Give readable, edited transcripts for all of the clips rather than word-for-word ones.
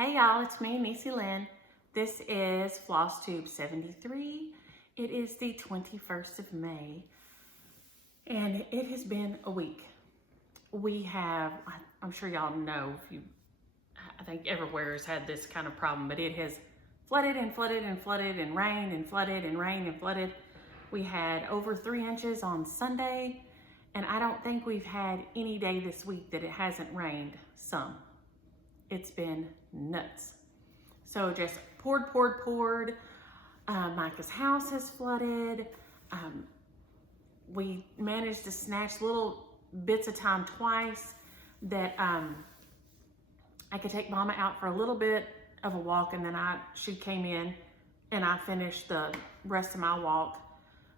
Hey y'all, it's me, Niecielynn. This is Flosstube 73. It is the 21st of May, and it has been a week. We have, I'm sure y'all know, I think everywhere has had this kind of problem, but it has flooded and flooded and flooded and rained and flooded and rained and flooded. We had over 3 inches on Sunday, and I don't think we've had any day this week that it hasn't rained some. It's been nuts. So just poured. Micah's house has flooded. We managed to snatch little bits of time twice that I could take Mama out for a little bit of a walk, and then she came in and I finished the rest of my walk.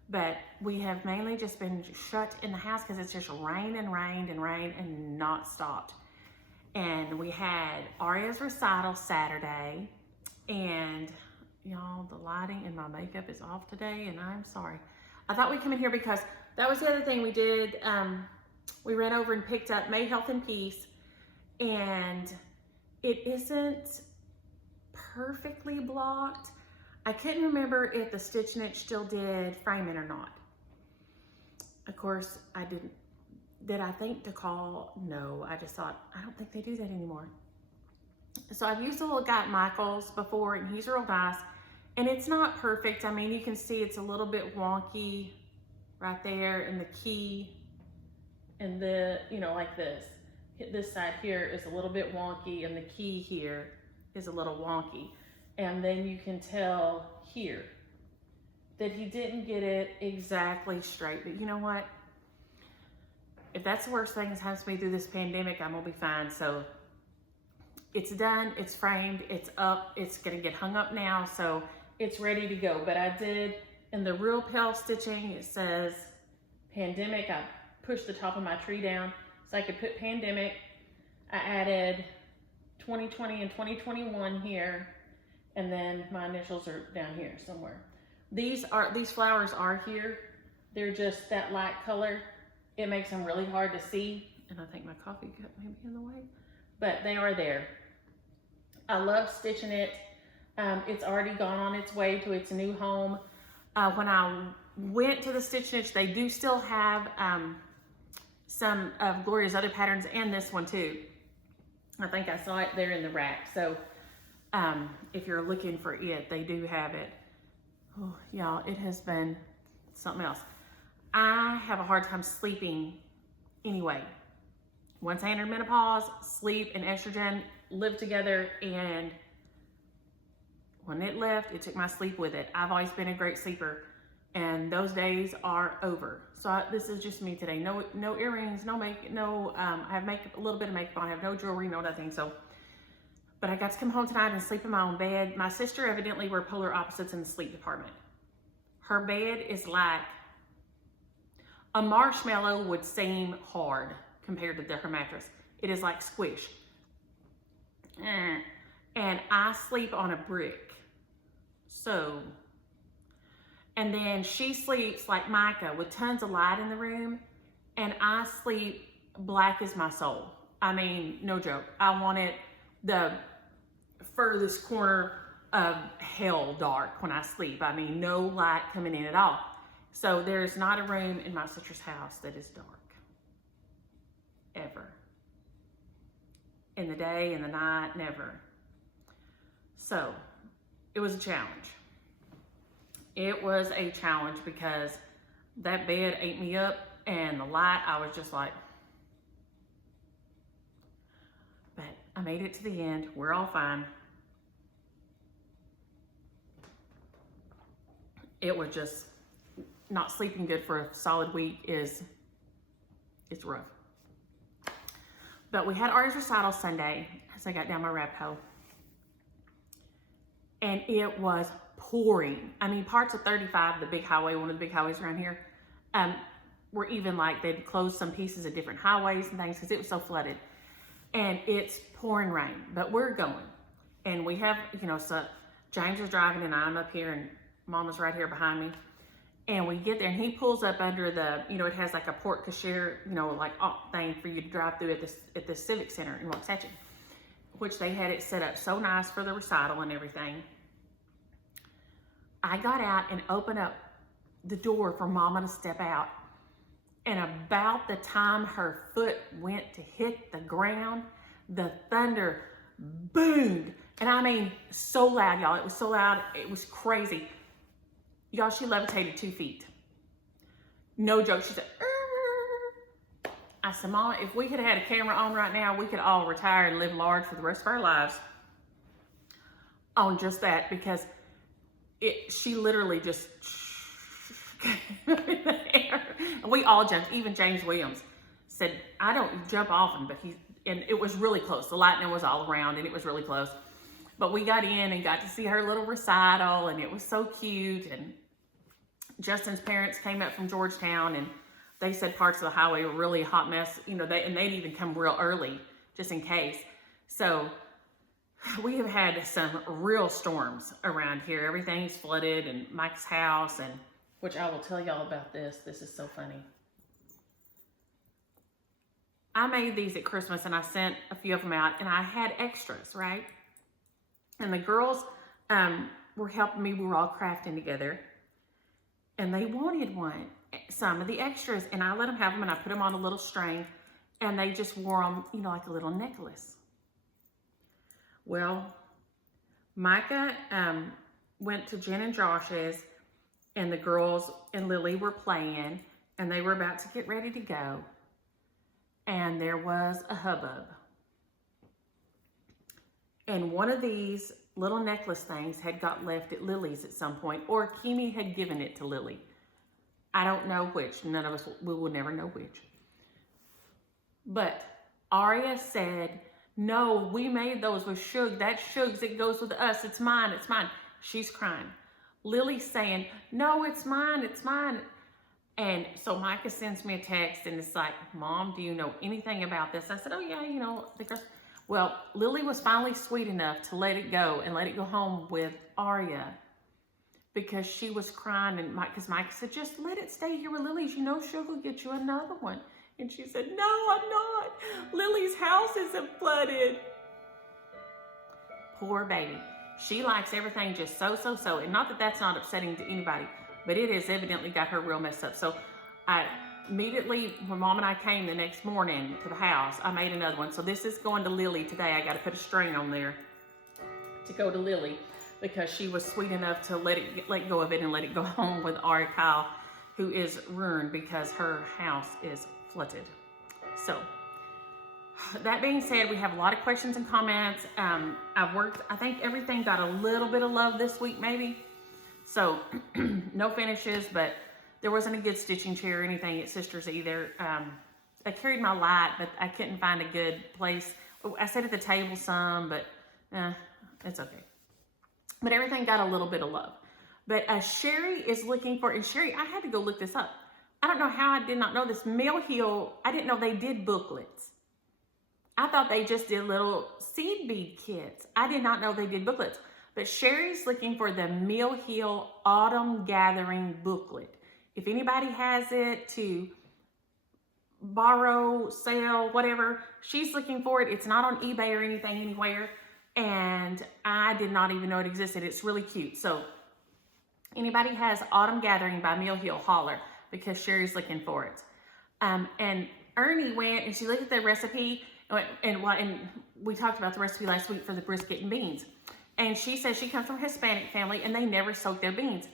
But we have mainly just been shut in the house because it's just rained and not stopped. And we had Aria's recital Saturday, and y'all, the lighting and my makeup is off today, and I'm sorry. I thought we'd come in here because that was the other thing we did. We ran over and picked up May Health and Peace, and it isn't perfectly blocked. I couldn't remember if the Stitch Niche still did framing or not. Of course, I didn't. Did I think to call? No, I just thought, I don't think they do that anymore. So I've used a little guy at Michael's before, and he's real nice. And it's not perfect. I mean, you can see it's a little bit wonky right there in the key. And like this. This side here is a little bit wonky, and the key here is a little wonky. And then you can tell here that he didn't get it exactly straight. But you know what? If that's the worst thing that's happened to me through this pandemic, I'm gonna be fine. So it's done, it's framed, it's up, it's gonna get hung up now, so it's ready to go. But I did, in the real pale stitching, it says pandemic. I pushed the top of my tree down so I could put pandemic. I added 2020 and 2021 here, and then my initials are down here somewhere. These flowers are here. They're just that light color. It makes them really hard to see, and I think my coffee cup may be in the way, but they are there. I love stitching it. It's already gone on its way to its new home. When I went to the Stitch Niche, they do still have some of Gloria's other patterns, and this one too. I think I saw it there in the rack. So if you're looking for it, they do have it. Oh, y'all, it has been something else. I have a hard time sleeping anyway. Once I entered menopause, sleep and estrogen lived together, and when it left, it took my sleep with it. I've always been a great sleeper, and those days are over. So this is just me today. No earrings, no makeup, I have makeup, a little bit of makeup on. I have no jewelry, no nothing. So, but I got to come home tonight and sleep in my own bed. My sister, evidently, we're polar opposites in the sleep department. Her bed is like a marshmallow would seem hard compared to her mattress. It is like squish. And I sleep on a brick. So, and then she sleeps like Micah with tons of light in the room, and I sleep black as my soul. I mean, no joke. I want it the furthest corner of hell dark when I sleep. I mean, no light coming in at all. So there's not a room in my sister's house that is dark, ever. In the day, in the night, never. So it was a challenge. It was a challenge because that bed ate me up, and the light, I was just like, but I made it to the end. We're all fine. It was just, not sleeping good for a solid week it's rough. But we had Aria's recital Sunday as I got down my rabbit hole, and it was pouring. I mean, parts of 35, the big highway, one of the big highways around here, were even like they'd closed some pieces of different highways and things because it was so flooded. And it's pouring rain, but we're going. And we have, so James was driving, and I'm up here, and Mama's right here behind me. And we get there, and he pulls up under the, it has like a porte cochere, thing for you to drive through at the Civic Center in Waxahachie. which they had it set up so nice for the recital and everything. I got out and opened up the door for Mama to step out. And about the time her foot went to hit the ground, the thunder boomed. And I mean, so loud, y'all. It was so loud. It was crazy. Y'all, she levitated 2 feet. No joke. She said, "Arr." I said, Mama, if we could have had a camera on right now, we could all retire and live large for the rest of our lives on just that, because she literally just in the air. And we all jumped. Even James Williams said, I don't jump often, but and it was really close. The lightning was all around and it was really close. But we got in and got to see her little recital, and it was so cute. And Justin's parents came up from Georgetown, and they said parts of the highway were really a hot mess, you know, they'd even come real early just in case. So we have had some real storms around here. Everything's flooded, and Mike's house, and which I will tell y'all about this. This is so funny. I made these at Christmas, and I sent a few of them out, and I had extras, right? And the girls were helping me. We were all crafting together, and they wanted some of the extras, and I let them have them, and I put them on a little string, and they just wore them, you know, like a little necklace. Well, Micah went to Jen and Josh's, and the girls and Lily were playing, and they were about to get ready to go, and there was a hubbub. And one of these little necklace things had got left at Lily's at some point, or Kimi had given it to Lily. I don't know which. None of us, we will never know which. But Aria said, no, we made those with Shug. That's Shug's. It goes with us. It's mine. It's mine. She's crying. Lily's saying, no, it's mine. It's mine. And so Micah sends me a text, and it's like, Mom, do you know anything about this? I said, oh, yeah, you know. Well, Lily was finally sweet enough to let it go and let it go home with Aria, because she was crying, and because Micah said, just let it stay here with Lily's. You know, she'll go get you another one. And she said, no, I'm not. Lily's house isn't flooded. Poor baby. She likes everything just so. And not that that's not upsetting to anybody, but it has evidently got her real messed up. So I immediately, when Mom and I came the next morning to the house, I made another one. So this is going to Lily today. I got to put a string on there to go to Lily, because she was sweet enough to let go of it and let it go home with Ari Kyle, who is ruined because her house is flooded. So that being said, we have a lot of questions and comments. I think everything got a little bit of love this week, maybe. So no finishes, but there wasn't a good stitching chair or anything at Sister's either. I carried my light, but I couldn't find a good place. I sat at the table some, but it's okay. But everything got a little bit of love. But Sherry is looking for, and Sherry, I had to go look this up. I don't know how I did not know this. Mill Hill, I didn't know they did booklets. I thought they just did little seed bead kits. I did not know they did booklets. But Sherry's looking for the Mill Hill Autumn Gathering booklet. If anybody has it to borrow, sell, whatever, she's looking for it. It's not on eBay or anything anywhere. And I did not even know it existed. It's really cute. So anybody has Autumn Gathering by Mill Hill, holler, because Sherry's looking for it. And Ernie went and she looked at the recipe, and we talked about the recipe last week for the brisket and beans. And she says she comes from a Hispanic family, and they never soak their beans.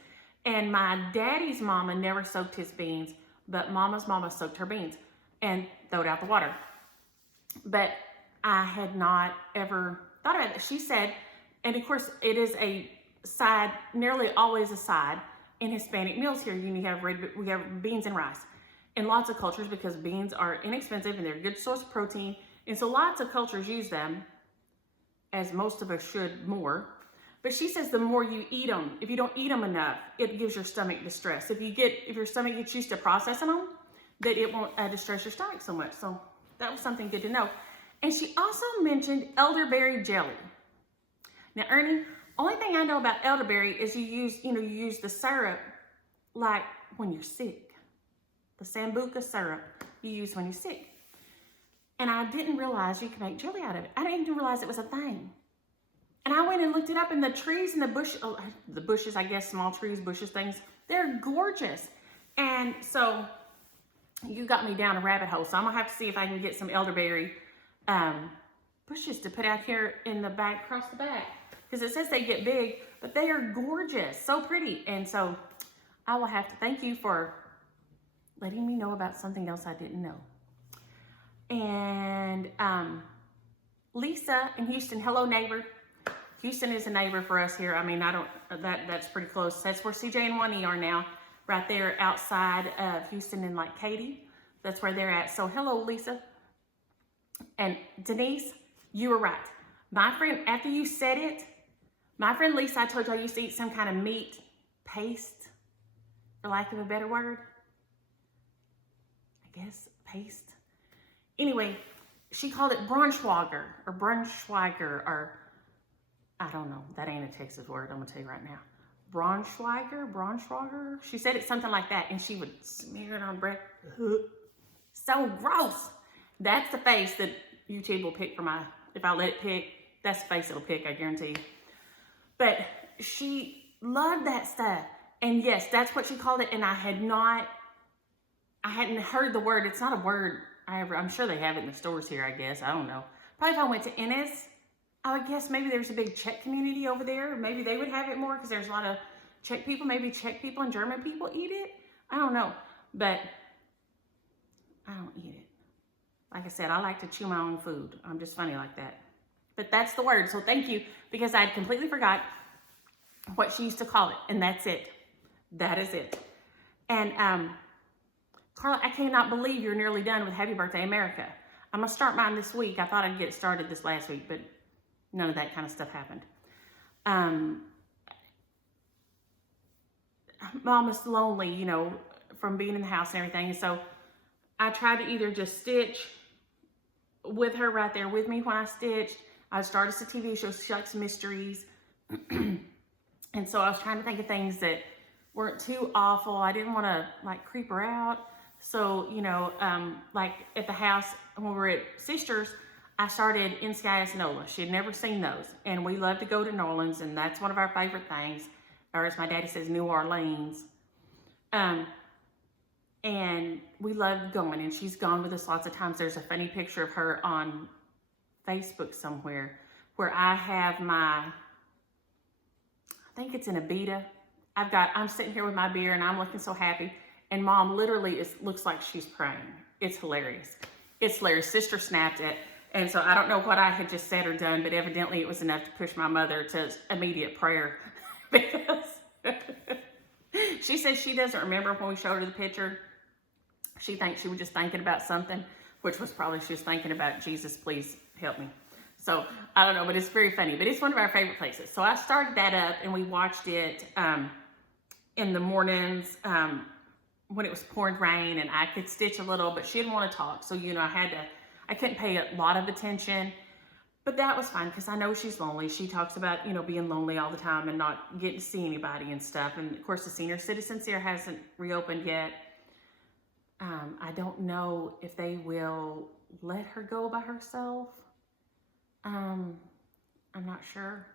And my daddy's mama never soaked his beans, but Mama's mama soaked her beans and throwed out the water. But I had not ever thought about it. She said, and of course it is a side, nearly always a side in Hispanic meals here. We have beans and rice in lots of cultures, because beans are inexpensive and they're a good source of protein. And so lots of cultures use them, as most of us should more. But she says the more you eat them, if you don't eat them enough, it gives your stomach distress. If your stomach gets used to processing them, that it won't distress your stomach so much. So that was something good to know. And she also mentioned elderberry jelly. Now, Ernie, only thing I know about elderberry is you use the syrup like when you're sick. The Sambuca syrup you use when you're sick. And I didn't realize you could make jelly out of it. I didn't even realize it was a thing. And I went and looked it up, and the trees and the bushes, I guess, small trees, bushes, things, they're gorgeous. And so you got me down a rabbit hole. So I'm gonna have to see if I can get some elderberry bushes to put out here in the back, across the back. Because it says they get big, but they are gorgeous, so pretty. And so I will have to thank you for letting me know about something else I didn't know. And Lisa in Houston, hello neighbor. Houston is a neighbor for us here. I mean, that's pretty close. That's where CJ and Juanie are now, right there outside of Houston and like Katy. That's where they're at. So hello, Lisa. And Denise, you were right. My friend, after you said it, my friend Lisa, I told you I used to eat some kind of meat paste, for lack of a better word. I guess paste. Anyway, she called it Braunschweiger or I don't know. That ain't a Texas word, I'm gonna tell you right now. Braunschweiger. She said it something like that, and she would smear it on bread. So gross. That's the face that YouTube will pick for if I let it pick, that's the face it'll pick, I guarantee you. But she loved that stuff. And yes, that's what she called it, and I hadn't heard the word. It's not a word I'm sure they have it in the stores here, I guess. I don't know. Probably if I went to Ennis, I would guess maybe there's a big Czech community over there. Maybe they would have it more because there's a lot of Czech people. Maybe Czech people and German people eat it. I don't know. But I don't eat it. Like I said, I like to chew my own food. I'm just funny like that. But that's the word. So thank you, because I completely forgot what she used to call it. And that's it. That is it. And Carla, I cannot believe you're nearly done with Happy Birthday America. I'm going to start mine this week. I thought I'd get started this last week, but none of that kind of stuff happened. Mom is lonely, you know, from being in the house and everything. And so I tried to either just stitch with her right there with me when I stitched. I started a TV show, Shucks Mysteries. And so I was trying to think of things that weren't too awful. I didn't want to like creep her out. So, you know, like at the house when we were at Sisters, I started In Sky as NOLA. She had never seen those. And we love to go to New Orleans, and that's one of our favorite things. Or as my daddy says, New Orleans. And we loved going, and she's gone with us lots of times. There's a funny picture of her on Facebook somewhere where I have my, I think it's in Abita. I'm sitting here with my beer and I'm looking so happy. And Mom literally looks like she's praying. It's hilarious. It's hilarious. Sister snapped it. And so I don't know what I had just said or done, but evidently it was enough to push my mother to immediate prayer. Because she says she doesn't remember when we showed her the picture. She thinks she was just thinking about something, which was probably she was thinking about Jesus, please help me. So I don't know, but it's very funny. But it's one of our favorite places. So I started that up and we watched it in the mornings when it was pouring rain, and I could stitch a little, but she didn't want to talk. So, you know, I couldn't pay a lot of attention, but that was fine because I know she's lonely. She talks about, you know, being lonely all the time and not getting to see anybody and stuff. And of course the senior citizens here hasn't reopened yet. I don't know if they will let her go by herself. I'm not sure.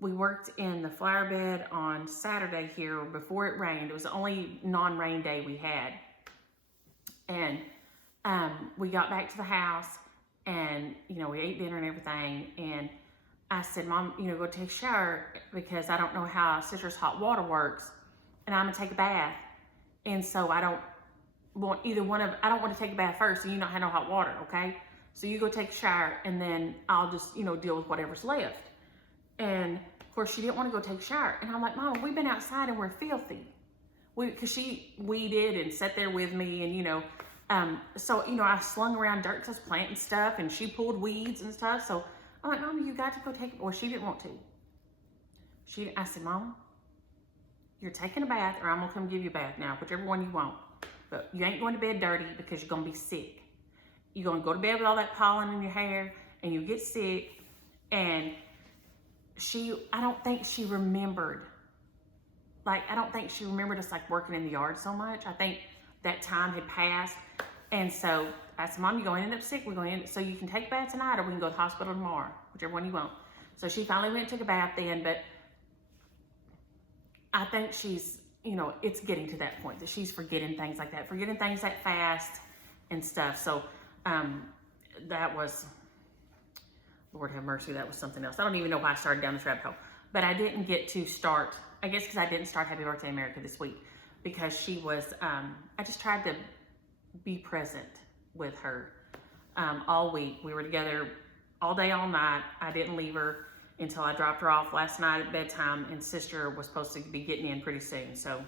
We worked in the flower bed on Saturday here before it rained. It was the only non-rain day we had. And we got back to the house and, you know, we ate dinner and everything. And I said, Mom, you know, go take a shower because I don't know how Citrus hot water works. And I'm going to take a bath. And so I don't want I don't want to take a bath first and you don't have no hot water, okay? So you go take a shower and then I'll just, you know, deal with whatever's left. And of course she didn't want to go take a shower. And I'm like, Mom, we've been outside and we're filthy. Because she weeded and sat there with me and, you know, so, you know, I slung around dirt because I was planting stuff and she pulled weeds and stuff. So I'm like, Mom, you got to go take it. Well, she didn't want to. I said, Mom, you're taking a bath or I'm going to come give you a bath now, whichever one you want. But you ain't going to bed dirty because you're going to be sick. You're going to go to bed with all that pollen in your hair and you get sick. And I don't think she remembered. Like, I don't think she remembered us like working in the yard so much. I think that time had passed. And so I said, Mom, you're going to end up sick. We're going to end, so you can take a bath tonight or we can go to the hospital tomorrow, whichever one you want. So she finally went and took a bath then, but I think she's, you know, it's getting to that point that she's forgetting things like that, forgetting things that fast and stuff. So that was, Lord have mercy, that was something else. I don't even know why I started down this rabbit hole, but I didn't get to start, I guess because I didn't start Happy Birthday America this week because she was, I just tried to be present with her all week. We were together all day, all night. I didn't leave her until I dropped her off last night at bedtime, and sister was supposed to be getting in pretty soon. So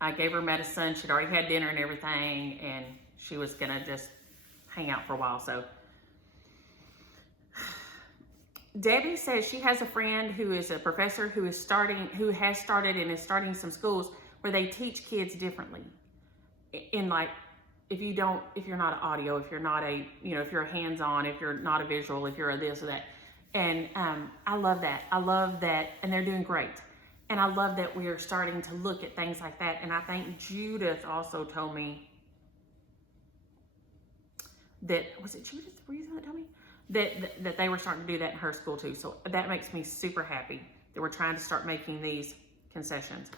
I gave her medicine. She'd already had dinner and everything, and she was gonna just hang out for a while. So Debbie says she has a friend who is a professor who has started and is starting some schools where they teach kids differently. In like, if you're not an audio, if you're not a, you know, if you're a hands-on, if you're not a visual, if you're a this or that. And I love that. I love that, and they're doing great. And I love that we are starting to look at things like that. And I think Judith also told me that, was it Judith? Were you the one that told me? That they were starting to do that in her school too. So that makes me super happy that we're trying to start making these concessions.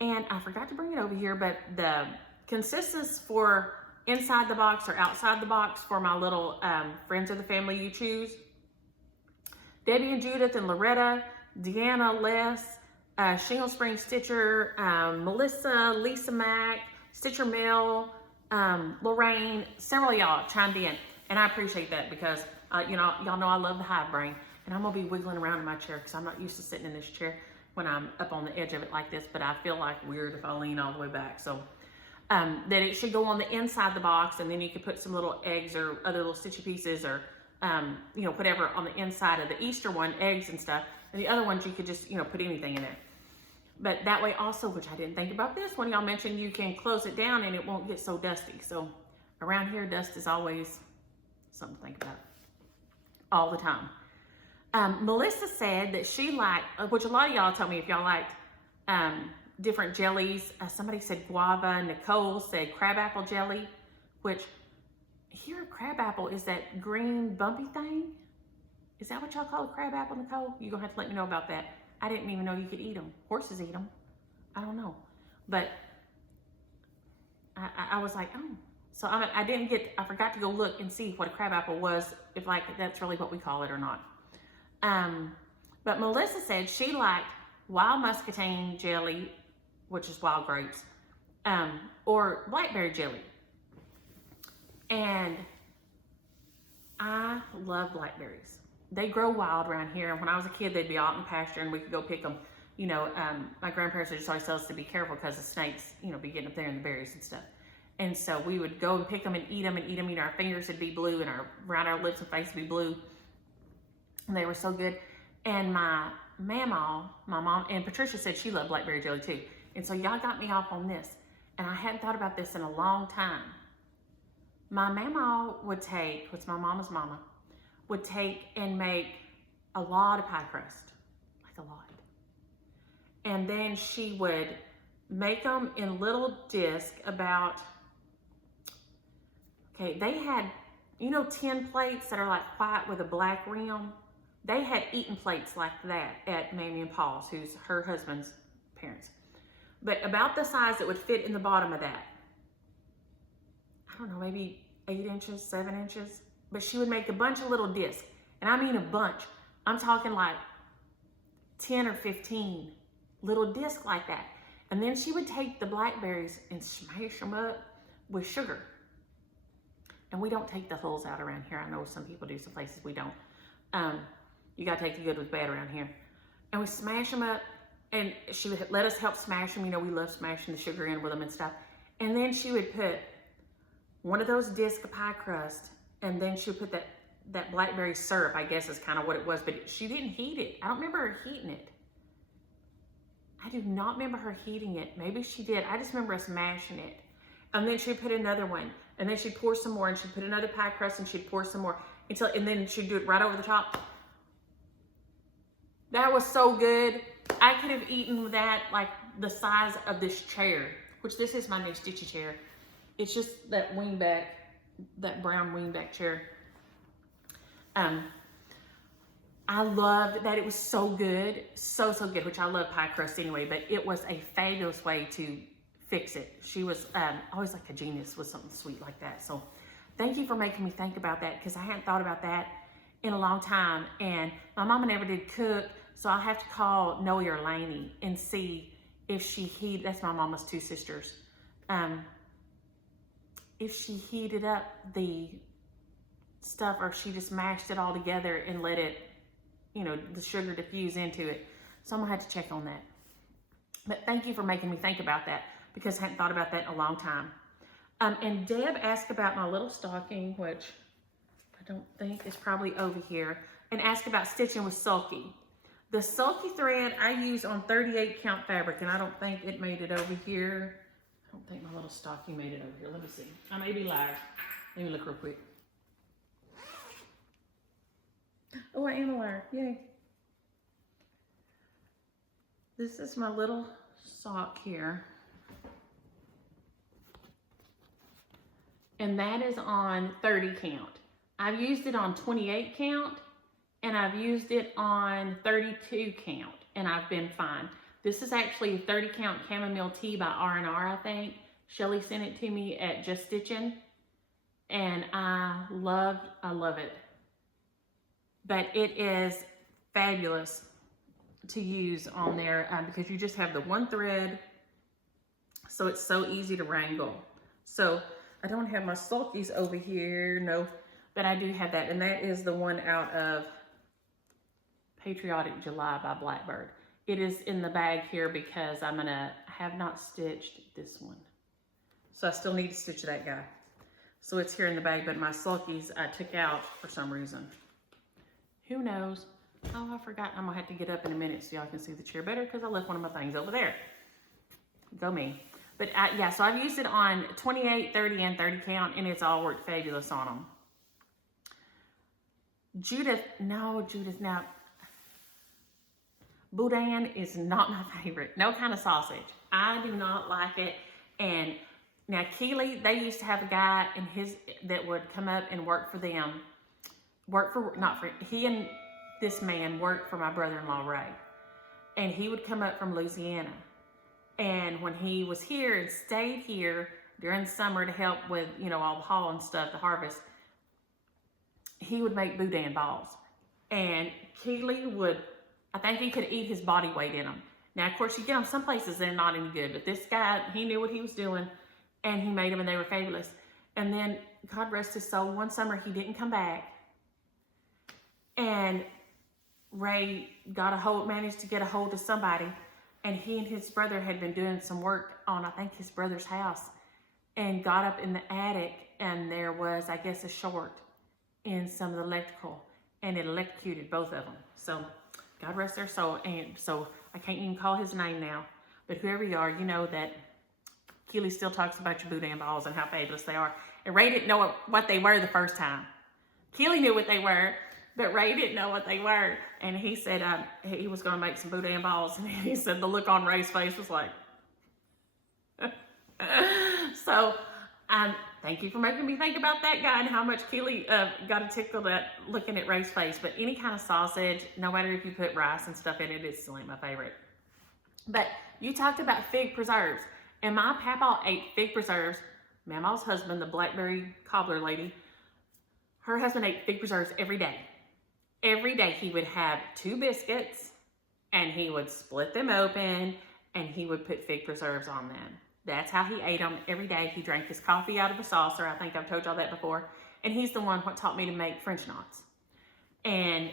And I forgot to bring it over here, but the consists for inside the box or outside the box for my little friends of the family you choose. Debbie and Judith and Loretta, Deanna, Les, Shingle Spring Stitcher, Melissa, Lisa Mack, Stitcher Mill, Lorraine, several of y'all chimed in. And I appreciate that because, you know, y'all know I love the hive brain. And I'm going to be wiggling around in my chair because I'm not used to sitting in this chair when I'm up on the edge of it like this. But I feel like weird if I lean all the way back. So that it should go on the inside the box, and then you could put some little eggs or other little stitchy pieces or you know, whatever on the inside of the Easter one, eggs and stuff. And the other ones you could just, you know, put anything in there. But that way also, which I didn't think about this, when y'all mentioned you can close it down and it won't get so dusty. So around here, dust is always something to think about all the time. Melissa said that she liked, which a lot of y'all told me if y'all liked different jellies. Somebody said guava. Nicole said crabapple jelly, which here crabapple is that green bumpy thing. Is that what y'all call a crabapple, Nicole? You're gonna have to let me know about that. I didn't even know you could eat them. Horses eat them. I don't know, but I was like, oh. So I forgot to go look and see what a crabapple was, if like that's really what we call it or not. But Melissa said she liked wild muscatine jelly, which is wild grapes, or blackberry jelly. And I love blackberries. They grow wild around here. And when I was a kid, they'd be out in the pasture and we could go pick them. You know, my grandparents would just always tell us to be careful because the snakes, you know, be getting up there in the berries and stuff. And so we would go and pick them and eat them and eat them. You know, our fingers would be blue and around our lips and face would be blue. And they were so good. And my mama, my mom, and Patricia said she loved blackberry jelly too. And so y'all got me off on this. And I hadn't thought about this in a long time. My mama would take, what's my mama's mama, would take and make a lot of pie crust, like a lot. And then she would make them in little discs about, okay, they had, you know, tin plates that are like white with a black rim? They had eaten plates like that at Mamie and Paul's, who's her husband's parents. But about the size that would fit in the bottom of that. I don't know, maybe 8 inches, 7 inches. But she would make a bunch of little discs. And I mean a bunch. I'm talking like 10 or 15 little discs like that. And then she would take the blackberries and smash them up with sugar. And we don't take the hulls out around here. I know some people do, some places we don't. You gotta take the good with bad around here. And we smash them up, and she would let us help smash them. You know, we love smashing the sugar in with them and stuff. And then she would put one of those discs of pie crust, and then she would put that blackberry syrup, I guess is kind of what it was, but she didn't heat it. I don't remember her heating it. I do not remember her heating it. Maybe she did. I just remember us mashing it. And then she'd put another one, and then she'd pour some more, and she'd put another pie crust, and she'd pour some more, and then she'd do it right over the top. That was so good. I could have eaten that like the size of this chair, which this is my new stitchy chair. It's just that wingback, that brown wingback chair. I loved that it was so good, so good, which I love pie crust anyway, but it was a fabulous way to fix it. She was always like a genius with something sweet like that. So thank you for making me think about that, because I hadn't thought about that in a long time. And my mama never did cook, so I'll have to call Noe or Lainey and see if she heated, that's my mama's two sisters, if she heated up the stuff or she just mashed it all together and let it, you know, the sugar diffuse into it. So I'm gonna have to check on that. But thank you for making me think about that, because I hadn't thought about that in a long time. And Deb asked about my little stocking, which I don't think is probably over here, and asked about stitching with Sulky. The Sulky thread I use on 38 count fabric, and I don't think it made it over here. I don't think my little stocking made it over here. Let me see. I may be lying. Let me look real quick. Oh, I am a liar. Yay. This is my little sock here. And that is on 30 count. I've used it on 28 count, and I've used it on 32 count, and I've been fine. This is actually a 30 count chamomile tea by R&R, I think. Shelly sent it to me at Just Stitching, and I love it. But it is fabulous to use on there because you just have the one thread, so it's so easy to wrangle. So I don't have my Sulkies over here, no, but I do have that, and that is the one out of Patriotic July by Blackbird. It is in the bag here because I have not stitched this one. So I still need to stitch that guy. So it's here in the bag, but my Sulkies I took out for some reason. Who knows? Oh, I forgot. I'm gonna have to get up in a minute so y'all can see the chair better, because I left one of my things over there. Go me. But yeah, so I've used it on 28, 30, and 30 count, and it's all worked fabulous on them. Judith, now, Boudin is not my favorite. No kind of sausage. I do not like it. And now Keely, they used to have a guy that would come up and work for them. He and this man worked for my brother-in-law, Ray. And he would come up from Louisiana. And when he was here and stayed here during the summer to help with, you know, all the haul and stuff, the harvest, he would make boudin balls. And Keely would, I think he could eat his body weight in them. Now, of course, you get them some places, they're not any good. But this guy, he knew what he was doing, and he made them, and they were fabulous. And then, God rest his soul, one summer he didn't come back. And Ray managed to get a hold of somebody, and he and his brother had been doing some work on, I think, his brother's house, and got up in the attic, and there was, I guess, a short in some of the electrical, and it electrocuted both of them. So, God rest their soul. And so, I can't even call his name now, but whoever you are, you know that Keely still talks about your boudin balls and how fabulous they are. And Ray didn't know what they were the first time. Keely knew what they were, but Ray didn't know what they were. And he said he was going to make some boudin balls. And he said the look on Ray's face was like, so thank you for making me think about that guy and how much Keely got a tickle at looking at Ray's face. But any kind of sausage, no matter if you put rice and stuff in it, it still ain't my favorite. But you talked about fig preserves. And my papa ate fig preserves. Mama's husband, the Blackberry cobbler lady, her husband ate fig preserves every day. Every day he would have 2 biscuits, and he would split them open, and he would put fig preserves on them. That's how he ate them every day. He drank his coffee out of a saucer. I think I've told y'all that before. And he's the one who taught me to make French knots. And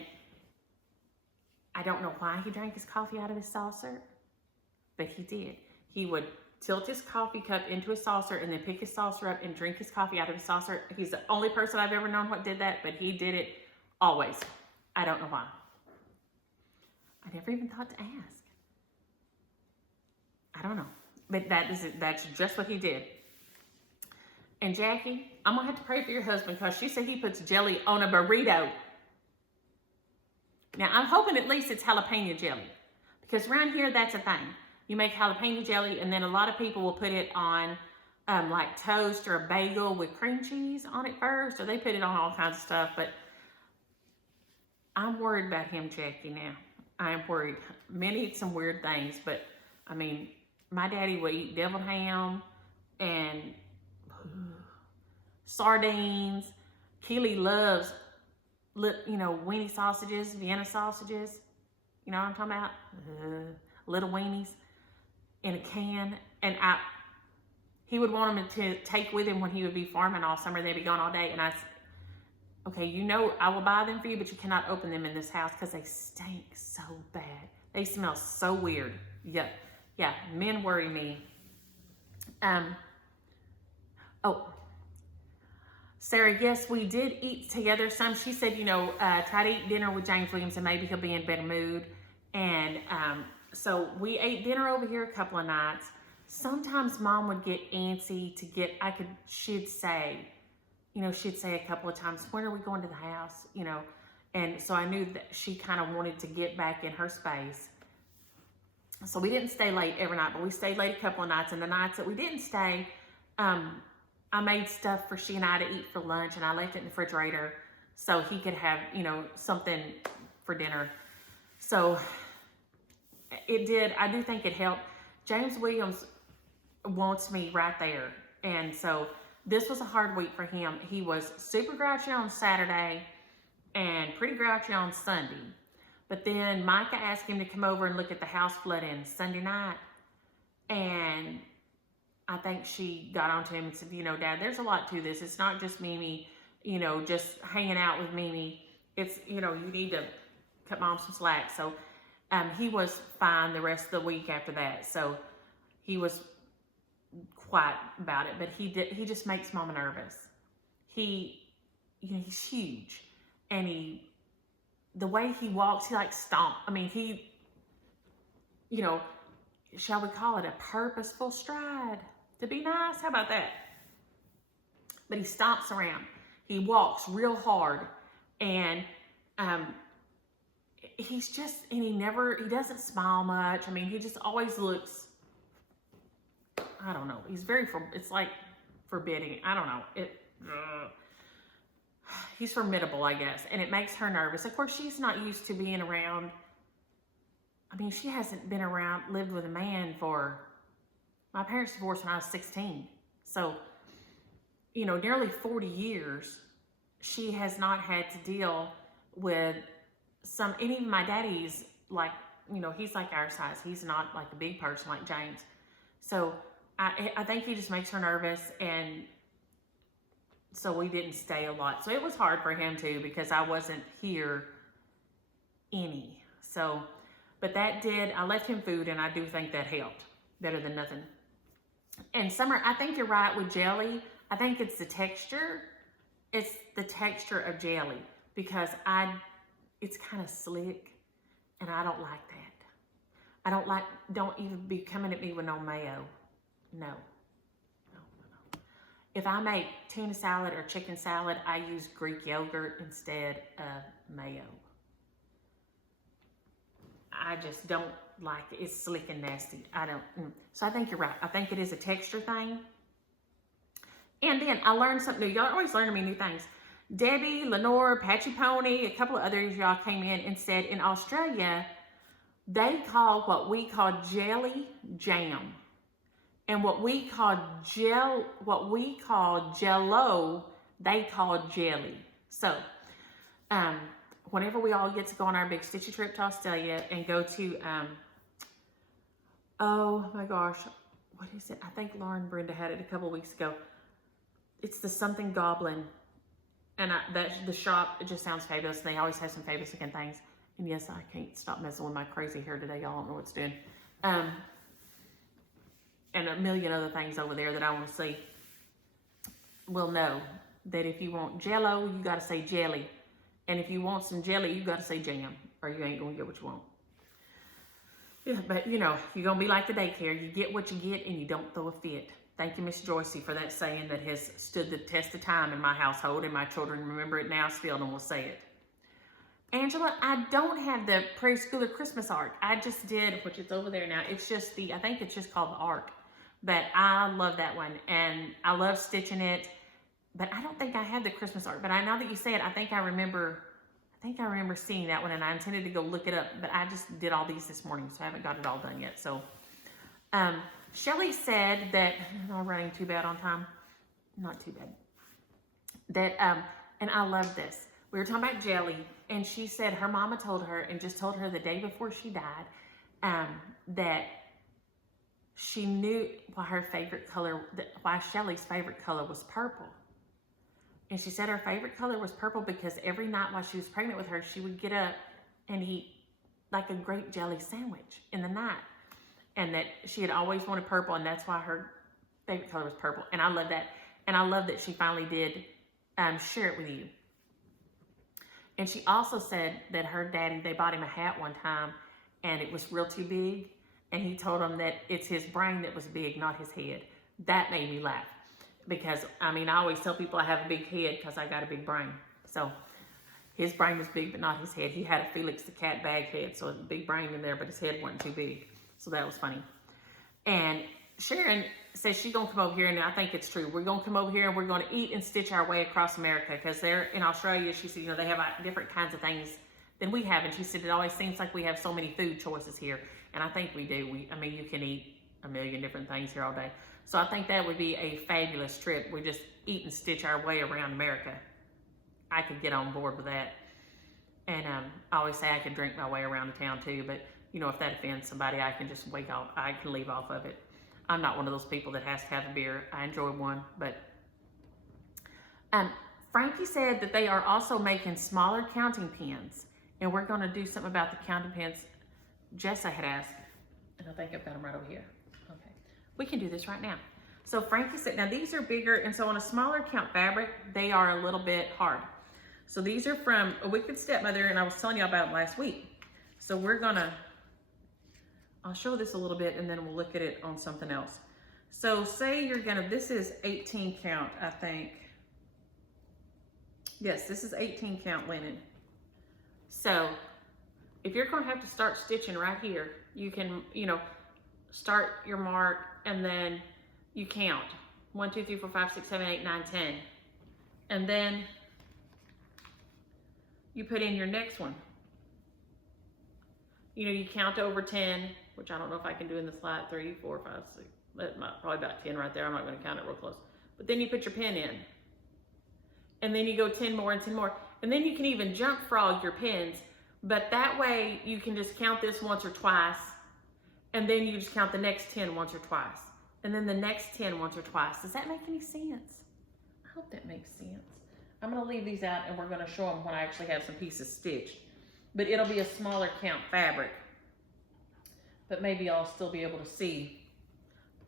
I don't know why he drank his coffee out of his saucer, but he did. He would tilt his coffee cup into his saucer and then pick his saucer up and drink his coffee out of his saucer. He's the only person I've ever known what did that, but he did it always. I don't know why. I never even thought to ask. I don't know. But that's just what he did. And Jackie, I'm going to have to pray for your husband because she said he puts jelly on a burrito. Now, I'm hoping at least it's jalapeno jelly. Because around here, that's a thing. You make jalapeno jelly, and then a lot of people will put it on like toast or a bagel with cream cheese on it first, or they put it on all kinds of stuff. But I'm worried about him, Jackie, now. I am worried. Men eat some weird things, but I mean, my daddy would eat deviled ham and sardines. Keely loves, you know, weenie sausages, Vienna sausages. You know what I'm talking about? Little weenies in a can. And he would want them to take with him when he would be farming all summer. They'd be gone all day. And I said, okay, you know, I will buy them for you, but you cannot open them in this house because they stink so bad. They smell so weird. Yep. Yeah, men worry me. Oh, Sarah, yes, we did eat together some. She said, you know, try to eat dinner with James Williams and maybe he'll be in a better mood. And so we ate dinner over here a couple of nights. Sometimes Mom would get antsy to get, she'd say a couple of times, when are we going to the house? You know, and so I knew that she kind of wanted to get back in her space. So we didn't stay late every night, but we stayed late a couple of nights. And the nights that we didn't stay, I made stuff for she and I to eat for lunch, and I left it in the refrigerator so he could have, you know, something for dinner. So it did. I do think it helped. James Williams wants me right there. And so this was a hard week for him. He was super grouchy on Saturday and pretty grouchy on Sunday. But then Micah asked him to come over and look at the house flooding Sunday night. And I think she got onto him and said, you know, Dad, there's a lot to this. It's not just Mimi, you know, just hanging out with Mimi. It's, you know, you need to cut Mom some slack. So he was fine the rest of the week after that. So he was quiet about it. But he just makes Mama nervous. You know, he's huge. And the way he walks, he like stomp. I mean, you know, shall we call it a purposeful stride? To be nice, how about that? But he stomps around. He walks real hard. And he's just, and he doesn't smile much. I mean, he just always looks, I don't know. He's it's like forbidding. I don't know. He's formidable, I guess. And it makes her nervous. Of course, she's not used to being around. I mean, she hasn't lived with a man my parents divorced when I was 16. So, you know, nearly 40 years, she has not had to deal with and even my daddy's like, you know, he's like our size. He's not like a big person like James. So I think he just makes her nervous, and so we didn't stay a lot. So it was hard for him too, because I wasn't here any. So, but I left him food, and I do think that helped better than nothing. And Summer, I think you're right with jelly. I think it's the texture. It's the texture of jelly, because it's kind of slick, and I don't like that. Don't even be coming at me with no mayo. No. If I make tuna salad or chicken salad, I use Greek yogurt instead of mayo. I just don't like it. It's slick and nasty. So I think you're right. I think it is a texture thing. And then I learned something new. Y'all always learning me new things. Debbie, Lenore, Patchy Pony, a couple of others y'all came in and said in Australia, they call what we call jelly jam. And what we call jello, they call jelly. So, whenever we all get to go on our big stitchy trip to Australia and go to, oh my gosh, what is it? I think Lauren Brenda had it a couple weeks ago. It's the something goblin. And the shop, it just sounds fabulous. They always have some fabulous looking things. And yes, I can't stop messing with my crazy hair today. Y'all don't know what it's doing. And a million other things over there that I want to see. Will know that if you want jello, you got to say jelly. And if you want some jelly, you got to say jam, or you ain't going to get what you want. Yeah, but you know, you're going to be like the daycare. You get what you get and you don't throw a fit. Thank you, Miss Joycey, for that saying that has stood the test of time in my household, and my children remember it now still and will say it. Angela, I don't have the preschooler Christmas arc. I just did, which is over there now. It's just I think it's just called the arc. But I love that one, and I love stitching it. But I don't think I have the Christmas art. But now that you say it, I think I remember seeing that one, and I intended to go look it up. But I just did all these this morning, so I haven't got it all done yet. So, Shelly said that I'm not running too bad on time. Not too bad. That and I love this. We were talking about jelly, and she said her mama told her, and just told her the day before she died, that she knew why Shelly's favorite color was purple. And she said her favorite color was purple because every night while she was pregnant with her, she would get up and eat like a grape jelly sandwich in the night. And that she had always wanted purple, and that's why her favorite color was purple. And I love that. And I love that she finally did share it with you. And she also said that her daddy, they bought him a hat one time, and it was real too big. And he told him that it's his brain that was big, not his head. That made me laugh. Because, I mean, I always tell people I have a big head because I got a big brain. So, his brain was big, but not his head. He had a Felix the Cat bag head, so a big brain in there, but his head wasn't too big. So that was funny. And Sharon says she's going to come over here, and I think it's true. We're going to come over here, and we're going to eat and stitch our way across America. Because they're in Australia, she said, you know, they have different kinds of things than we have. And she said, it always seems like we have so many food choices here. And I think we do. I mean, you can eat a million different things here all day. So I think that would be a fabulous trip. We just eat and stitch our way around America. I could get on board with that. And I always say I could drink my way around the town too, but you know, if that offends somebody, I can just I can leave off of it. I'm not one of those people that has to have a beer. I enjoy one, but Frankie said that they are also making smaller counting pens, and we're going to do something about the counting pens Jessie had asked, and I think I've got them right over here. Okay, we can do this right now. So Frankie said, now these are bigger, and so on a smaller count fabric, they are a little bit hard. So these are from A Wicked Stepmother, and I was telling you about them last week. So we're gonna, I'll show this a little bit, and then we'll look at it on something else. So say you're gonna, this is 18 count, I think. Yes, this is 18 count linen. So if you're gonna have to start stitching right here, you can, you know, start your mark, and then you count 1, 2, 3, 4, 5, 6, 7, 8, 9, 10. And then you put in your next one. You know, you count over 10, which I don't know if I can do in the slide. 3, 4, 5, 6. That might, probably about 10 right there. I'm not going to count it real close. But then you put your pin in. And then you go 10 more and 10 more. And then you can even jump frog your pins. But that way you can just count this once or twice. And then you just count the next 10 once or twice. And then the next 10 once or twice. Does that make any sense? I hope that makes sense. I'm going to leave these out, and we're going to show them when I actually have some pieces stitched. But it'll be a smaller count fabric. But maybe I'll still be able to see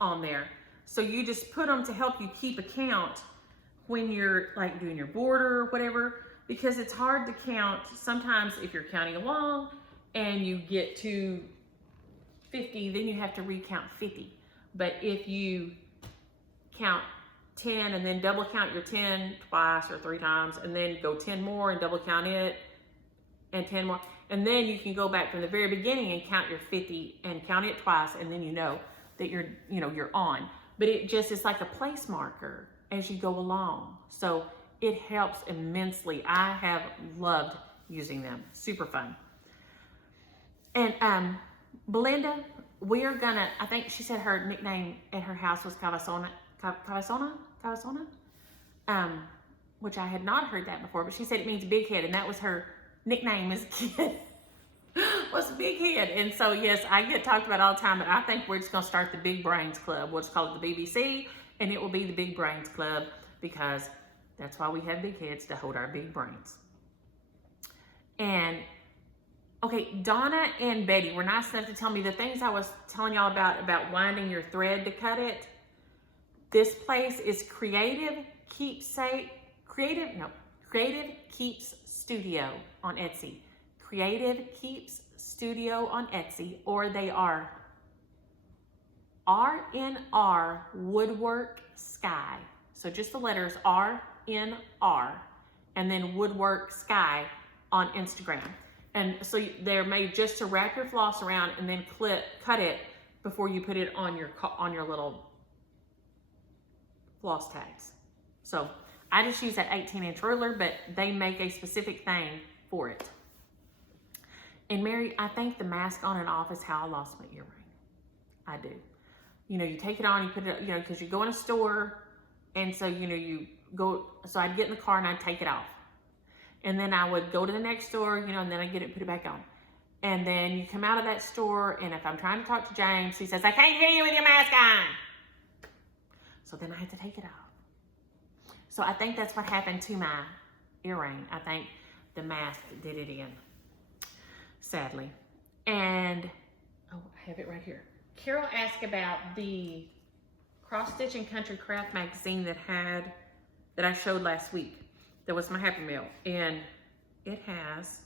on there. So you just put them to help you keep a count when you're like doing your border or whatever, because it's hard to count sometimes if you're counting along and you get to 50, then you have to recount 50. But if you count 10 and then double count your 10 twice or 3 times, and then go 10 more and double count it, and 10 more, and then you can go back from the very beginning and count your 50 and count it twice, and then you know that you're on. But it just is like a place marker as you go along. So it helps immensely. I have loved using them. Super fun. And Belinda, we're gonna, I think she said her nickname at her house was Cabezona, which I had not heard that before, but she said it means big head, and that was her nickname as a kid. Was Big Head. And so yes, I get talked about all the time, but I think we're just going to start the Big Brains Club. We'll just call it the BBC, and it will be the Big Brains Club, because that's why we have big heads, to hold our big brains. And okay, Donna and Betty were nice enough to tell me the things I was telling y'all about winding your thread to cut it. This place is Creative Keeps Studio on Etsy. Creative Keeps Studio on Etsy, or they are R&R Woodwork Sky. So just the letters R&R, and then Woodwork Sky on Instagram. And so they're made just to wrap your floss around and then cut it before you put it on your little floss tags. So I just use that 18-inch ruler, but they make a specific thing for it. And Mary, I think the mask on and off is how I lost my earring. I do. You know, you take it on, you put it, you know, because you go in a store, and so, you know, you go, so I'd get in the car and I'd take it off. And then I would go to the next store, you know, and then I'd get it, put it back on. And then you come out of that store, and if I'm trying to talk to James, he says, I can't hear you with your mask on. So then I had to take it off. So I think that's what happened to my earring. I think the mask did it in, sadly. And, oh, I have it right here. Carol asked about the Cross Stitch and Country Craft magazine that I showed last week. That was my Happy Meal. And it has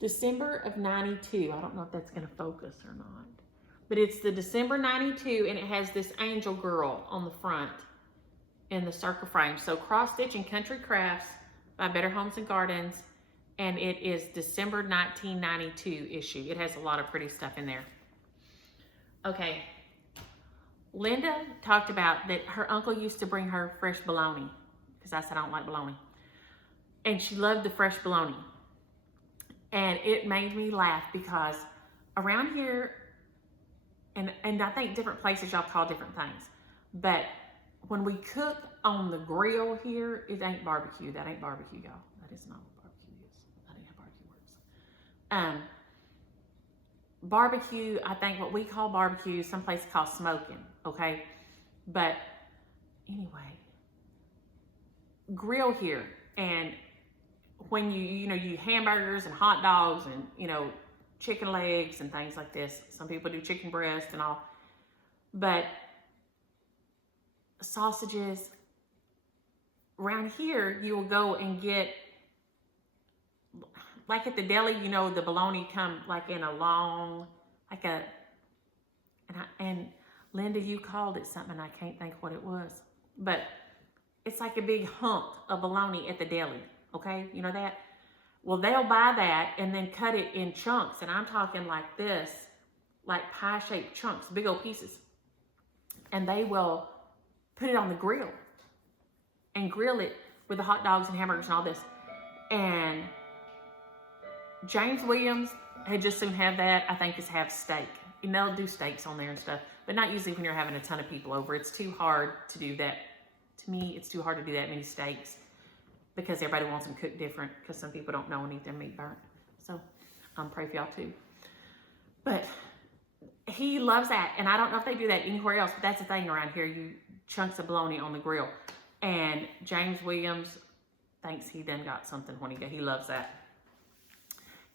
December of 92. I don't know if that's going to focus or not. But it's the December 92, and it has this angel girl on the front in the circle frame. So Cross Stitch and Country Crafts by Better Homes and Gardens. And it is December 1992 issue. It has a lot of pretty stuff in there. Okay. Linda talked about that her uncle used to bring her fresh bologna, because I said I don't like bologna. And she loved the fresh bologna. And it made me laugh because around here, and I think different places y'all call different things, but when we cook on the grill here, it ain't barbecue. That ain't barbecue, y'all. That is not what barbecue is. That ain't how barbecue works. Barbecue, I think what we call barbecue, some places call smoking, okay? But anyway, grill here, and when you hamburgers and hot dogs and, you know, chicken legs and things like this. Some people do chicken breast and all. But sausages, around here, you will go and get, like at the deli, you know, the bologna come like in a long, like a, and Linda, you called it something, I can't think what it was. But it's like a big hunk of bologna at the deli, okay? You know that? Well, they'll buy that and then cut it in chunks. And I'm talking like this, like pie-shaped chunks, big old pieces. And they will put it on the grill and grill it with the hot dogs and hamburgers and all this. And James Williams had just soon have that. I think is have steak. And they'll do steaks on there and stuff, but not usually when you're having a ton of people over. It's too hard to do that. To me, it's too hard to do that many steaks, because everybody wants them cooked different, because some people don't know and eat their meat burnt. So pray for y'all too. But he loves that. And I don't know if they do that anywhere else, but that's the thing around here. You chunks of bologna on the grill. And James Williams thinks he done got something when he loves that.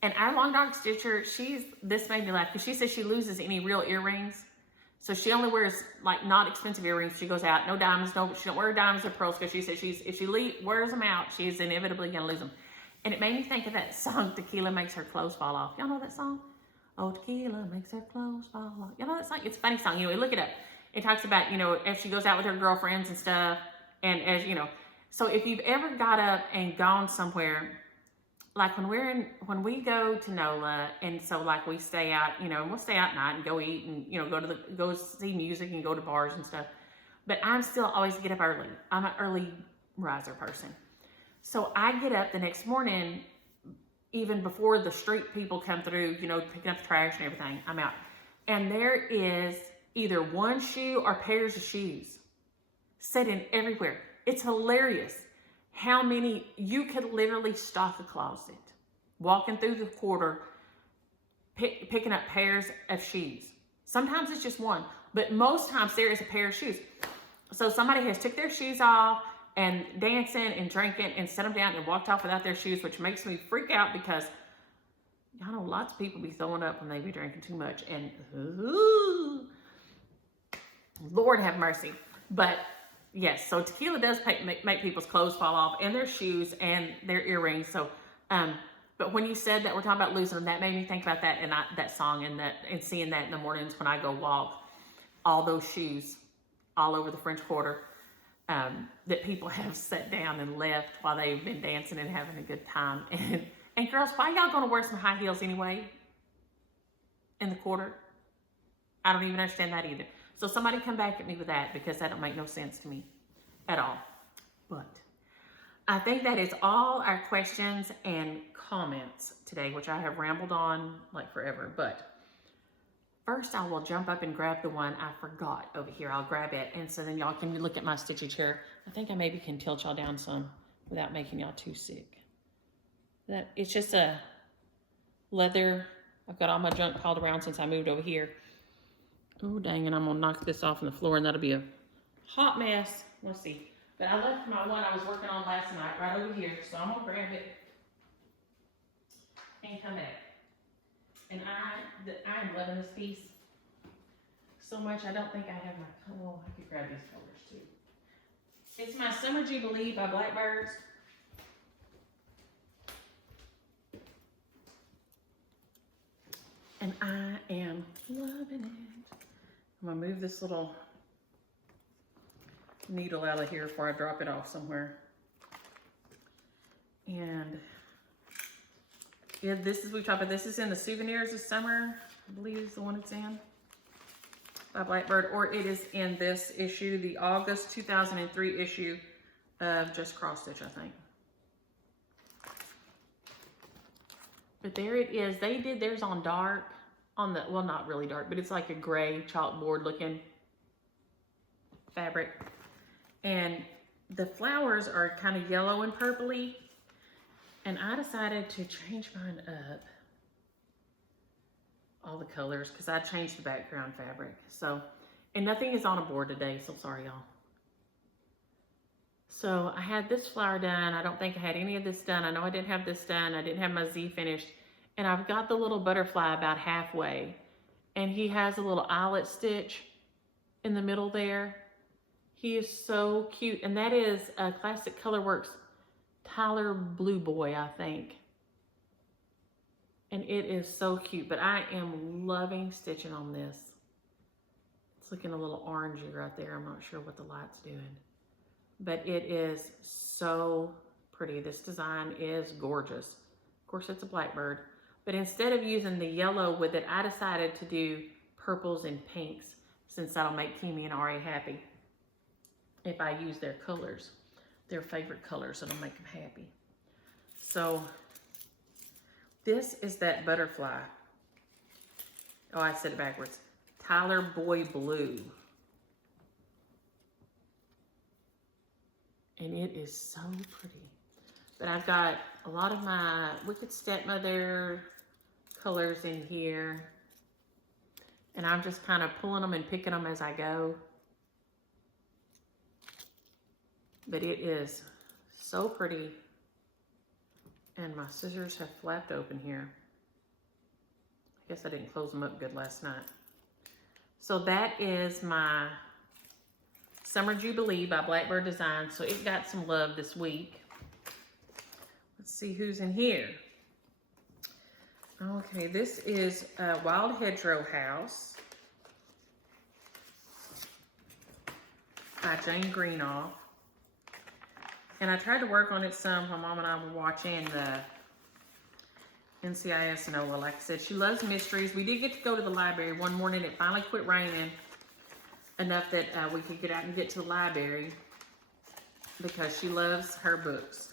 And our long dog stitcher, this made me laugh, because she says she loses any real earrings. So she only wears like not expensive earrings. She goes out, no diamonds, she don't wear diamonds or pearls, because she says if she wears them out, she's inevitably gonna lose them. And it made me think of that song, Tequila Makes Her Clothes Fall Off. Y'all know that song? Oh, tequila makes her clothes fall off. Y'all know that song? It's a funny song. Anyway, look it up. It talks about, you know, if she goes out with her girlfriends and stuff, and as you know, so if you've ever got up and gone somewhere, like when we go to NOLA, and so like we stay out, you know, and we'll stay out at night and go eat and, you know, go see music and go to bars and stuff. But I'm still always get up early. I'm an early riser person. So I get up the next morning, even before the street people come through, you know, picking up the trash and everything. I'm out. And there is either one shoe or pairs of shoes sitting everywhere. It's hilarious how many, you could literally stock a closet, walking through the quarter, picking up pairs of shoes. Sometimes it's just one, but most times there is a pair of shoes. So somebody has took their shoes off and dancing and drinking and set them down and walked off without their shoes, which makes me freak out, because I know lots of people be throwing up when they be drinking too much, and ooh, Lord have mercy. But yes, so tequila does make people's clothes fall off, and their shoes and their earrings. So, but when you said that we're talking about losing them, that made me think about that and that song, and seeing that in the mornings when I go walk, all those shoes all over the French Quarter, that people have sat down and left while they've been dancing and having a good time. And girls, why y'all gonna wear some high heels anyway in the quarter? I don't even understand that either. So somebody come back at me with that, because that don't make no sense to me at all. But I think that is all our questions and comments today, which I have rambled on like forever. But first, I will jump up and grab the one I forgot over here. I'll grab it, and so then y'all can look at my stitchage here. I think I maybe can tilt y'all down some without making y'all too sick. That it's just a leather. I've got all my junk piled around since I moved over here. Oh, dang, and I'm gonna knock this off on the floor, and that'll be a hot mess. Let's see. But I left my one I was working on last night right over here, so I'm gonna grab it and come back. And I am loving this piece so much. I don't think I have my, oh, I could grab these colors too. It's my Summer Jubilee by Blackbirds. And I am loving it. I'm gonna move this little needle out of here before I drop it off somewhere. And yeah, this is, we talked about, this is in the Souvenirs of Summer, I believe is the one it's in, by Blackbird, or it is in this issue, the August 2003 issue of Just Cross Stitch, I think. But there it is. They did theirs on dark, on the, well, not really dark, but it's like a gray chalkboard looking fabric. And the flowers are kind of yellow and purpley. And I decided to change mine up, all the colors, because I changed the background fabric. So, and nothing is on a board today, so sorry, y'all. So I had this flower done. I don't think I had any of this done. I know I didn't have this done. I didn't have my Z finished. And I've got the little butterfly about halfway. And he has a little eyelet stitch in the middle there. He is so cute. And that is a Classic Colorworks Tyler Blue Boy, I think. And it is so cute. But I am loving stitching on this. It's looking a little orangey right there. I'm not sure what the light's doing. But it is so pretty. This design is gorgeous. Of course, it's a Blackbird. But instead of using the yellow with it, I decided to do purples and pinks, since that'll make Timmy and Ari happy. If I use their colors, their favorite colors, it'll make them happy. So this is that butterfly. Oh, I said it backwards. Tyler Boy Blue. And it is so pretty. But I've got a lot of my Wicked Stepmother colors in here. And I'm just kind of pulling them and picking them as I go. But it is so pretty. And my scissors have flapped open here. I guess I didn't close them up good last night. So that is my Summer Jubilee by Blackbird Designs. So it got some love this week. Let's see who's in here. Okay, this is Wild Hedgerow House by Jane Greenoff. And I tried to work on it some while Mom and I were watching the NCIS NOLA. Like I said, she loves mysteries. We did get to go to the library one morning. It finally quit raining enough that we could get out and get to the library, because she loves her books.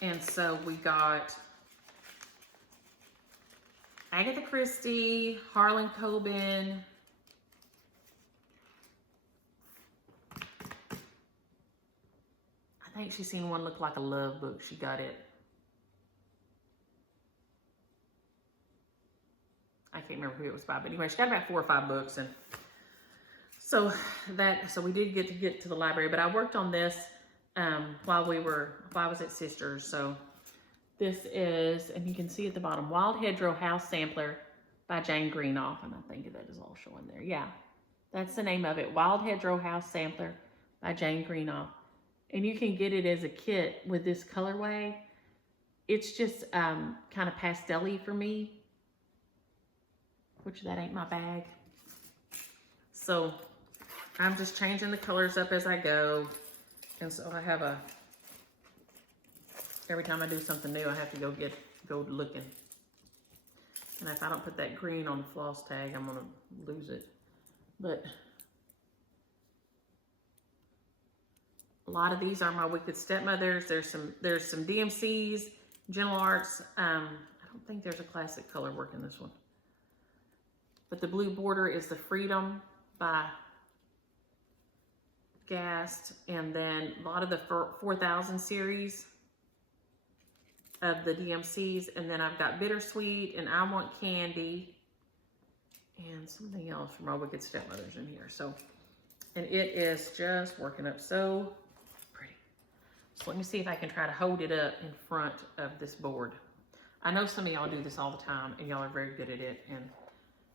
And so we got Agatha Christie, Harlan Coben, I think she's seen one look like a love book. She got it. I can't remember who it was by, but anyway, she got about 4 or 5 books. And so we did get to the library, but I worked on this while I was at Sisters. So this is, and you can see at the bottom, Wild Hedgerow House Sampler by Jane Greenoff. And I think that is all showing there. Yeah, that's the name of it. Wild Hedgerow House Sampler by Jane Greenoff. And you can get it as a kit with this colorway. It's just kind of pastel-y for me, which that ain't my bag. So I'm just changing the colors up as I go. And so I have every time I do something new, I have to go looking. And if I don't put that green on the floss tag, I'm gonna lose it. But A lot of these are my Wicked Stepmothers. There's some DMCs, Gentle Arts. I don't think there's a classic color work in this one. But the blue border is the Freedom by Gast. And then a lot of the 4000 series of the DMCs. And then I've got Bittersweet and I Want Candy and something else from my Wicked Stepmothers in here. So, and it is just working up so pretty. So let me see if I can try to hold it up in front of this board. I know some of y'all do this all the time and y'all are very good at it, and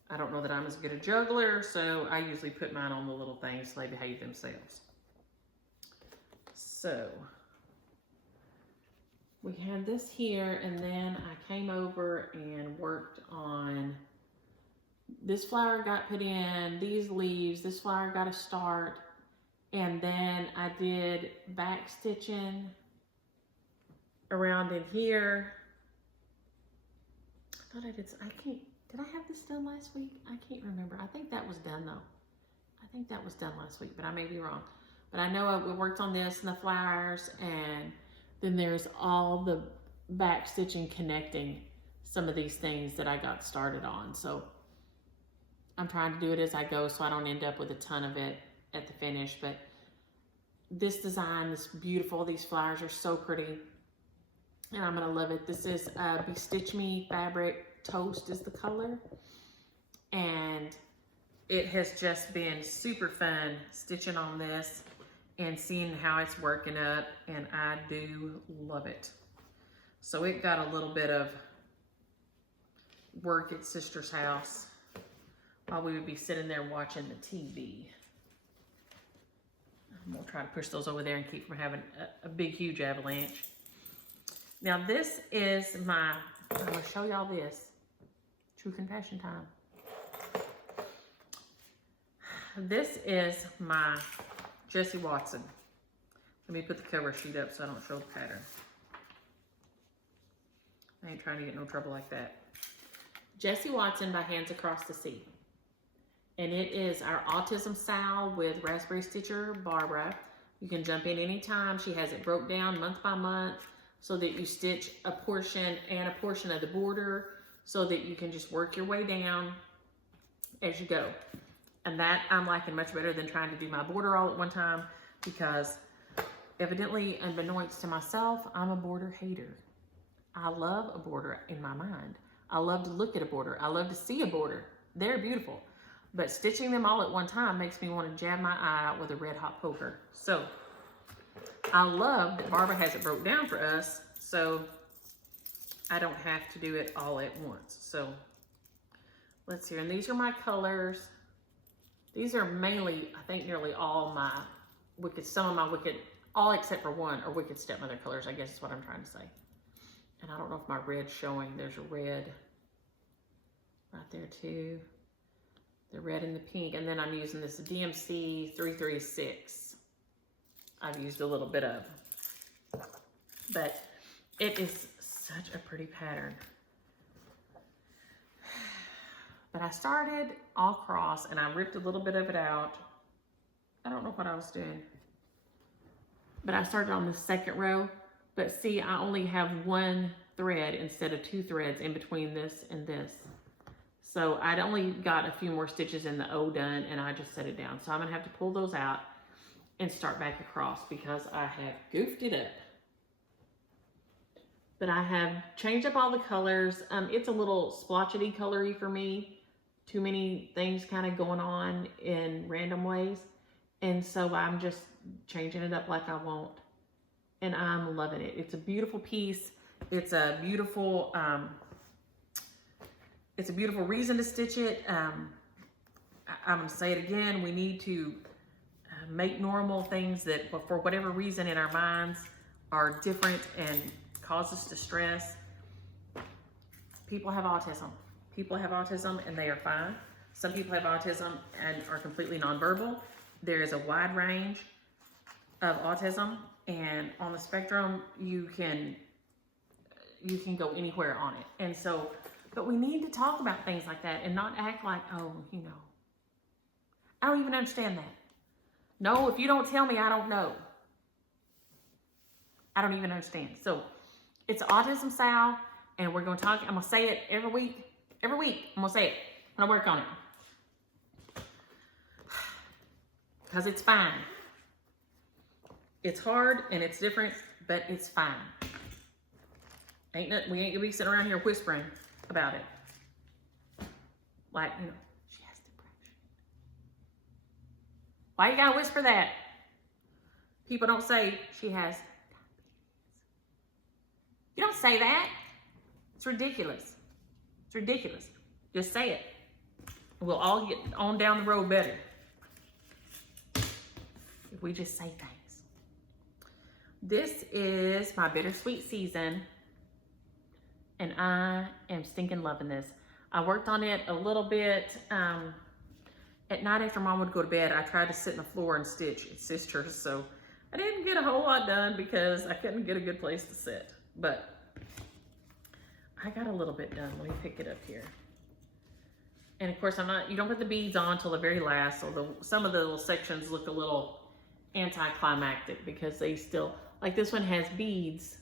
I don't know that I'm as good a juggler, so I usually put mine on the little things so they behave themselves. So we had this here, and then I came over and worked on this flower got put in, these leaves, this flower got a start, and then I did back stitching around in here. I thought I did, did I have this done last week? I can't remember. I think that was done though. I think that was done last week, but I may be wrong. But I know we worked on this and the flowers, and then there's all the back stitching connecting some of these things that I got started on. So I'm trying to do it as I go so I don't end up with a ton of it at the finish. But this design is beautiful. These flowers are so pretty, and I'm gonna love it. This is Be Stitch Me fabric. Toast is the color, and it has just been super fun stitching on this and seeing how it's working up, and I do love it. So it got a little bit of work at sister's house while we would be sitting there watching the TV. I'm gonna try to push those over there and keep from having a big, huge avalanche. Now this is I'm gonna show y'all this. True confession time. This is my Jessie Watson. Let me put the cover sheet up so I don't show the pattern. I ain't trying to get no trouble like that. Jessie Watson by Hands Across the Sea. And it is our Autism Sal with Raspberry Stitcher Barbara. You can jump in anytime. She has it broke down month by month so that you stitch a portion and a portion of the border so that you can just work your way down as you go. And that I'm liking much better than trying to do my border all at one time, because evidently, unbeknownst to myself, I'm a border hater. I love a border in my mind. I love to look at a border. I love to see a border. They're beautiful. But stitching them all at one time makes me want to jab my eye out with a red hot poker. So I love that Barbara has it broke down for us, so I don't have to do it all at once. So let's see, and these are my colors. These are mainly, I think nearly all my Wicked, some of my Wicked, all except for one are Wicked Stepmother colors, I guess is what I'm trying to say. And I don't know if my red's showing. There's a red right there too. The red and the pink. And then I'm using this DMC 336. I've used a little bit of. But it is such a pretty pattern. But I started all cross and I ripped a little bit of it out. I don't know what I was doing. But I started on the second row. But see, I only have one thread instead of two threads in between this and this. So I'd only got a few more stitches in the O done, and I just set it down. So I'm gonna have to pull those out and start back across because I have goofed it up. But I have changed up all the colors. It's a little splotchety colory for me. Too many things kind of going on in random ways. And so I'm just changing it up like I want. And I'm loving it. It's a beautiful piece. It's a beautiful reason to stitch it. I'm gonna say it again. We need to make normal things that for whatever reason in our minds are different and cause us distress. People have autism. People have autism and they are fine. Some people have autism and are completely nonverbal. There is a wide range of autism, and on the spectrum, you can go anywhere on it. And so, but we need to talk about things like that and not act like, oh, you know, I don't even understand that. No, if you don't tell me, I don't know. I don't even understand. So it's Autism style, and we're going to talk. I'm going to say it every week. Every week, I'm going to say it. I'm going to work on it. Because it's fine. It's hard and it's different, but it's fine. We ain't going to be sitting around here whispering about it. Like, you know, she has depression. Why you got to whisper that? People don't say she has diabetes. You don't say that. It's ridiculous. It's ridiculous. Just say it. We'll all get on down the road better if we just say things. This is my bittersweet season, and I am stinking loving this. I worked on it a little bit at night after Mom would go to bed. I tried to sit on the floor and stitch her, so I didn't get a whole lot done because I couldn't get a good place to sit. But I got a little bit done. Let me pick it up here. And of course, you don't put the beads on until the very last, although some of the little sections look a little anticlimactic because they still, like this one has beads,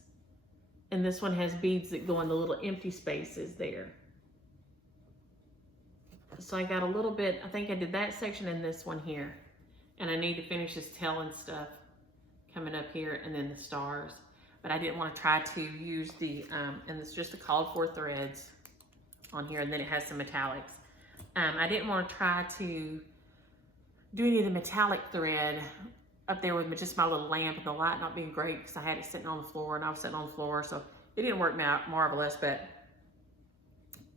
and this one has beads that go in the little empty spaces there. So I got a little bit, I think I did that section in this one here. And I need to finish this tail and stuff coming up here, and then the stars. But I didn't want to try to use the, and it's just the called for threads on here, and then it has some metallics. I didn't want to try to do any of the metallic thread up there with just my little lamp and the light not being great because I had it sitting on the floor and I was sitting on the floor, so it didn't work marvelous, but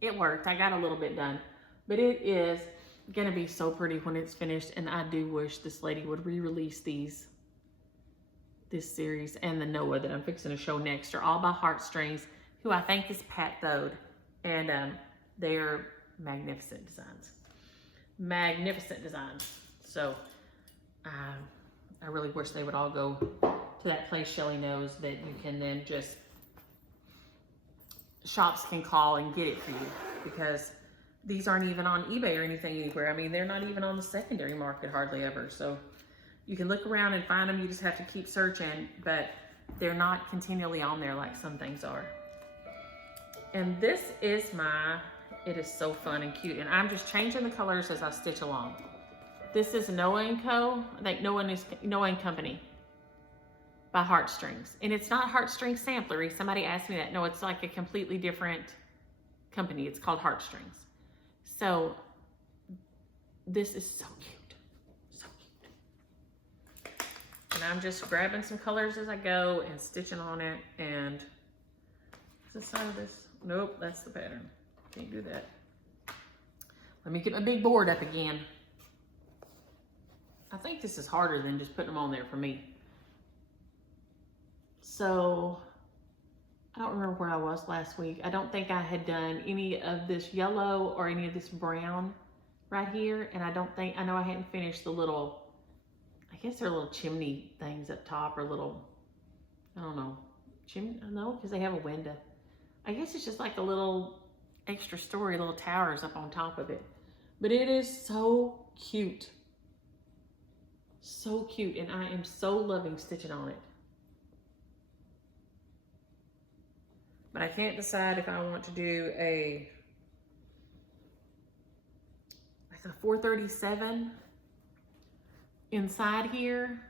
it worked. I got a little bit done, but it is gonna be so pretty when it's finished, and I do wish this lady would re-release this series and the NOLA that I'm fixing to show next are all by Heartstrings, who I think is Pat Thode, and they are magnificent designs. Magnificent designs. So I really wish they would all go to that place Shelly knows that you can then just, shops can call and get it for you, because these aren't even on eBay or anything anywhere. I mean, they're not even on the secondary market hardly ever. So you can look around and find them. You just have to keep searching, but they're not continually on there like some things are. And this is it is so fun and cute. And I'm just changing the colors as I stitch along. This is NOLA & Co. I think NOLA & Company by Heartstrings. And it's not Heartstrings Samplery. Somebody asked me that. No, it's like a completely different company. It's called Heartstrings. So this is so cute. So cute. And I'm just grabbing some colors as I go and stitching on it. And is the side of this? Nope, that's the pattern. Can't do that. Let me get my big board up again. I think this is harder than just putting them on there for me. So I don't remember where I was last week. I don't think I had done any of this yellow or any of this brown right here. And I know I hadn't finished the little, I guess they're little chimney things up top, or little, I don't know, chimney, no, because they have a window. I guess it's just like a little extra story, little towers up on top of it. But it is so cute. So cute, and I am so loving stitching on it. But I can't decide if I want to do like a 437 inside here.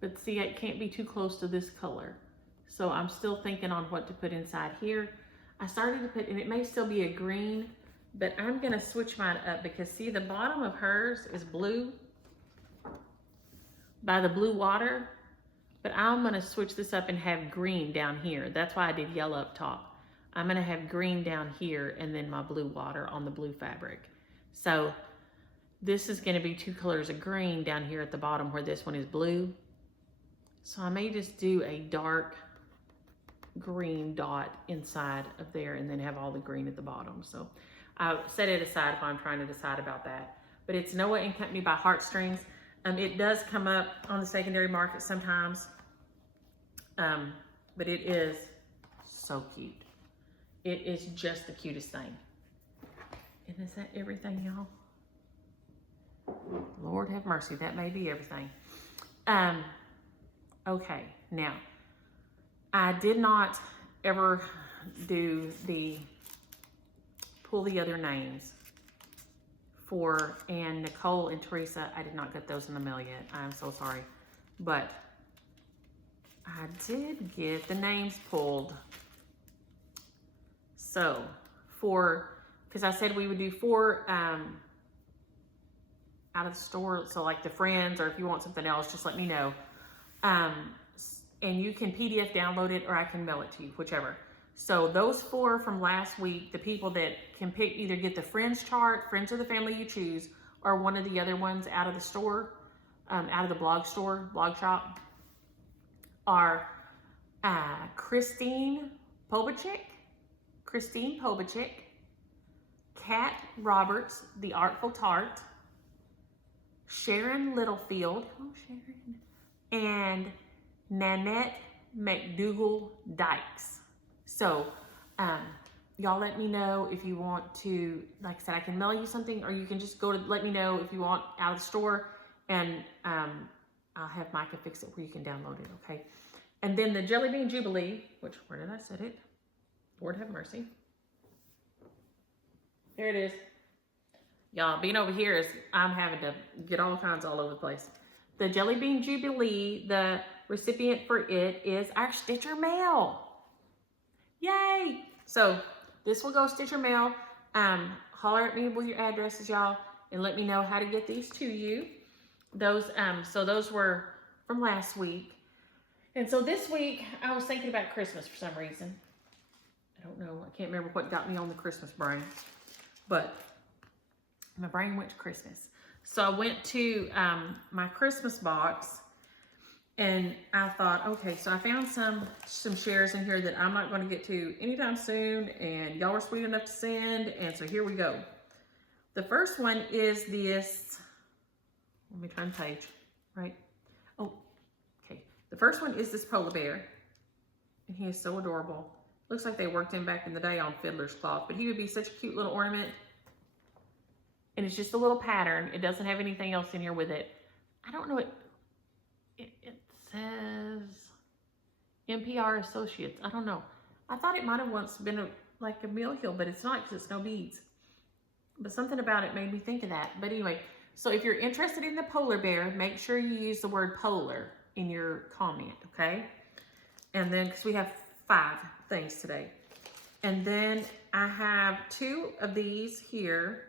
But see, it can't be too close to this color. So I'm still thinking on what to put inside here. I started to put, and it may still be a green, but I'm gonna switch mine up because see, the bottom of hers is blue by the blue water, but I'm gonna switch this up and have green down here. That's why I did yellow up top. I'm gonna have green down here and then my blue water on the blue fabric. So this is gonna be two colors of green down here at the bottom where this one is blue. So I may just do a dark green dot inside of there and then have all the green at the bottom. So I set it aside if I'm trying to decide about that. But it's NOLA & Company by Heartstrings. It does come up on the secondary market sometimes, but it is so cute. It is just the cutest thing. And is that everything, y'all? Lord have mercy, that may be everything. Okay, now I did not ever do the pull the other names for, and Nicole and Teresa, I did not get those in the mail yet. I'm so sorry. But I did get the names pulled. So because I said we would do 4 out of the store. So like the friends, or if you want something else, just let me know. And you can PDF download it, or I can mail it to you, whichever. So those 4 from last week, the people that can pick, either get the friends chart, friends of the family you choose, or one of the other ones out of the store, out of the blog shop, are Christine Pobachik, Kat Roberts, The Artful Tart, Sharon Littlefield, and Nanette McDougall Dykes. So, y'all let me know if you want to, like I said, I can mail you something, or you can just go to, let me know if you want out of the store, and I'll have Micah fix it where you can download it, okay? And then the Jelly Bean Jubilee, where did I set it? Lord have mercy. There it is. Y'all, being over here is, I'm having to get all kinds all over the place. The Jelly Bean Jubilee, the recipient for it is our Stitcher Mail. Yay! So this will go Stitcher Mail. Holler at me with your addresses, y'all, and let me know how to get these to you. Those were from last week. And so this week, I was thinking about Christmas for some reason. I don't know. I can't remember what got me on the Christmas brain. But my brain went to Christmas. So I went to my Christmas box, and I thought, okay, so I found some shares in here that I'm not going to get to anytime soon, and y'all were sweet enough to send, and so here we go. The first one is this, let me turn the page, right? Oh, okay. The first one is this polar bear, and he is so adorable. Looks like they worked him back in the day on fiddler's cloth, but he would be such a cute little ornament. And it's just a little pattern. It doesn't have anything else in here with it. I don't know, it says NPR Associates. I don't know. I thought it might have once been like a mill heel, but it's not, because it's no beads. But something about it made me think of that. But anyway, so if you're interested in the polar bear, make sure you use the word polar in your comment, okay? And then, because we have 5 things today. And then I have 2 of these here,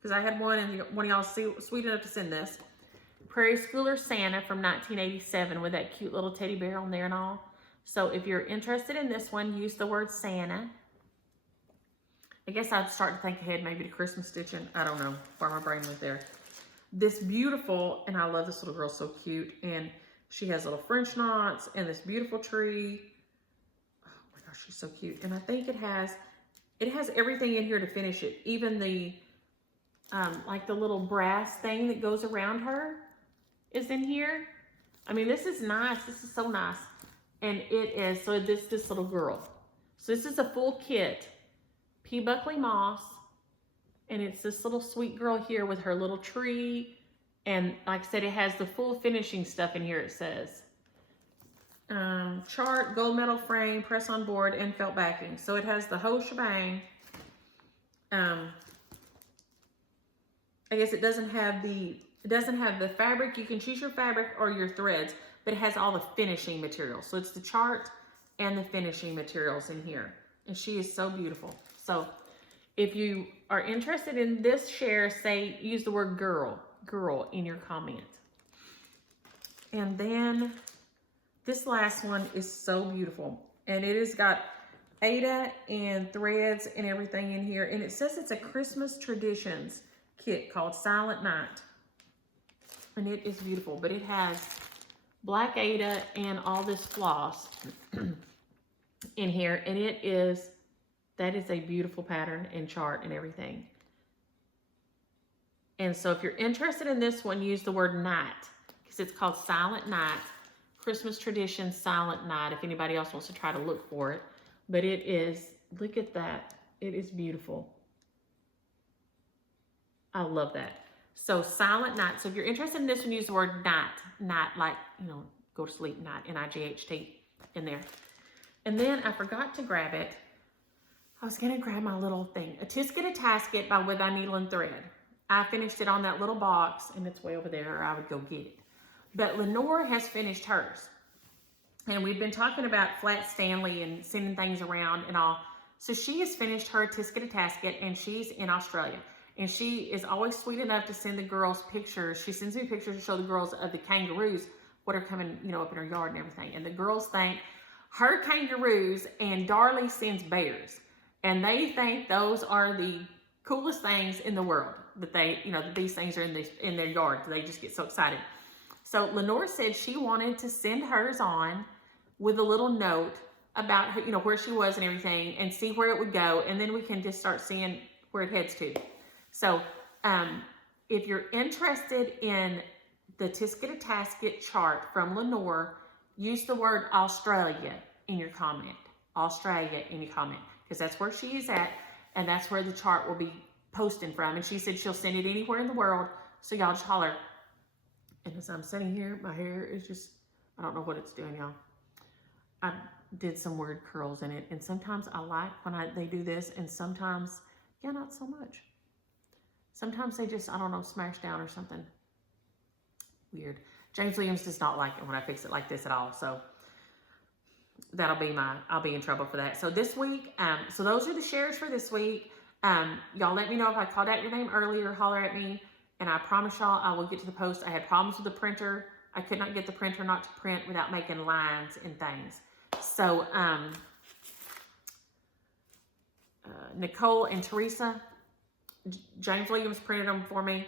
because I had one, and one of y'all sweet enough to send this. Prairie Schooler Santa from 1987 with that cute little teddy bear on there and all. So if you're interested in this one, use the word Santa. I guess I'd start to think ahead maybe to Christmas stitching. I don't know where my brain went there. This beautiful, and I love this little girl, so cute. And she has little French knots and this beautiful tree. Oh my gosh, she's so cute. And I think it has everything in here to finish it. Even the, like the little brass thing that goes around her is in here. I mean, this is nice. This is so nice. And it is, so this little girl. So this is a full kit. P. Buckley Moss. And it's this little sweet girl here with her little tree. And like I said, it has the full finishing stuff in here, it says. Chart, gold medal frame, press on board, and felt backing. So it has the whole shebang. I guess it doesn't have the fabric. You can choose your fabric or your threads, but it has all the finishing materials. So it's the chart and the finishing materials in here. And she is so beautiful. So if you are interested in this share, use the word girl in your comment. And then this last one is so beautiful. And it has got Ada and threads and everything in here. And it says it's a Christmas traditions kit called Silent Night. And it is beautiful, but it has black Ada and all this floss in here. And that is a beautiful pattern and chart and everything. And so if you're interested in this one, use the word night, because it's called Silent Night, Christmas Tradition Silent Night, if anybody else wants to try to look for it. But it is, look at that. It is beautiful. I love that. So Silent Night. So if you're interested in this one, use the word night. Night, like, go to sleep, night, N-I-G-H-T in there. And then I forgot to grab it. I was gonna grab my little thing, a Tisket a Tasket by With Thy Needle and Thread. I finished it on that little box, and it's way over there, or I would go get it. But Lenore has finished hers. And we've been talking about Flat Stanley and sending things around and all. So she has finished her Tisket a Tasket, and she's in Australia. And she is always sweet enough to send the girls pictures. She sends me pictures to show the girls of the kangaroos, what are coming, you know, up in her yard and everything. And the girls think her kangaroos, and Darley sends bears. And they think those are the coolest things in the world, that they, you know, that these things are in their yard. They just get so excited. So Lenore said she wanted to send hers on with a little note about her, you know, where she was and everything, and see where it would go, and then we can just start seeing where it heads to. So if you're interested in the Tisket a Tasket chart from Lenore, use the word Australia in your comment. Australia in your comment, because that's where she is at, and that's where the chart will be posting from. And she said she'll send it anywhere in the world, so y'all just holler. And as I'm sitting here, my hair is just, I don't know what it's doing, y'all. I did some weird curls in it, and sometimes I like when they do this, and sometimes, yeah, not so much. Sometimes they just, I don't know, smash down or something. Weird. James Williams does not like it when I fix it like this at all, so that'll be I'll be in trouble for that. So this week, so those are the shares for this week. Y'all let me know if I called out your name earlier, holler at me, and I promise y'all I will get to the post. I had problems with the printer. I could not get the printer not to print without making lines and things. So Nicole and Teresa, James Williams printed them for me.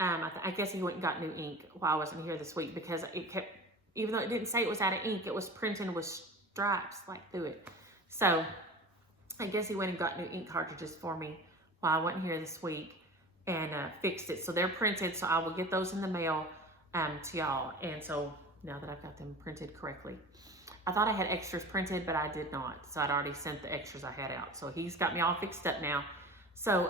I guess he went and got new ink while I wasn't here this week, because it kept, even though it didn't say it was out of ink, it was printing with stripes like through it. So I guess he went and got new ink cartridges for me while I wasn't here this week, and fixed it. So they're printed, so I will get those in the mail to y'all. And so now that I've got them printed correctly, I thought I had extras printed, but I did not. So I'd already sent the extras I had out. So he's got me all fixed up now. So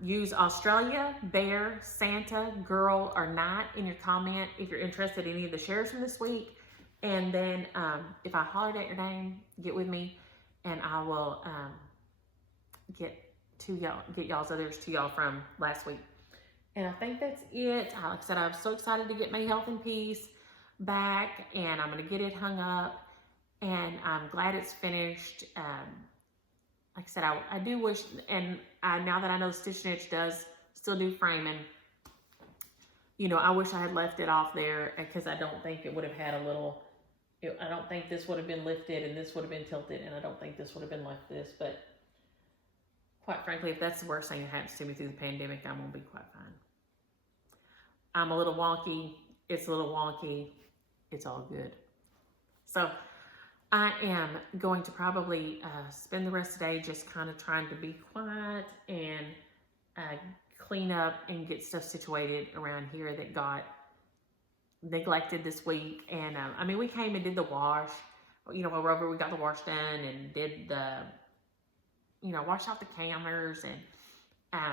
use Australia, Bear, Santa, Girl, or Night in your comment if you're interested in any of the shares from this week. And then if I hollered at your name, get with me, and I will get y'all's others to y'all from last week. And I think that's it. Like I said, I'm so excited to get my Health and Peace back, and I'm going to get it hung up, and I'm glad it's finished. Like I said, I do wish, and now that I know Stitch Niche does still do framing, you know, I wish I had left it off there, because I don't think it would have had a little, I don't think this would have been lifted, and this would have been tilted, and I don't think this would have been like this. But quite frankly, if that's the worst thing that happens to me through the pandemic, I'm going to be quite fine. I'm a little wonky. It's a little wonky. It's all good. So I am going to probably spend the rest of the day just kind of trying to be quiet and clean up and get stuff situated around here that got neglected this week. And I mean, we came and did the wash, you know, over we got the wash done, and did the, you know, washed out the counters and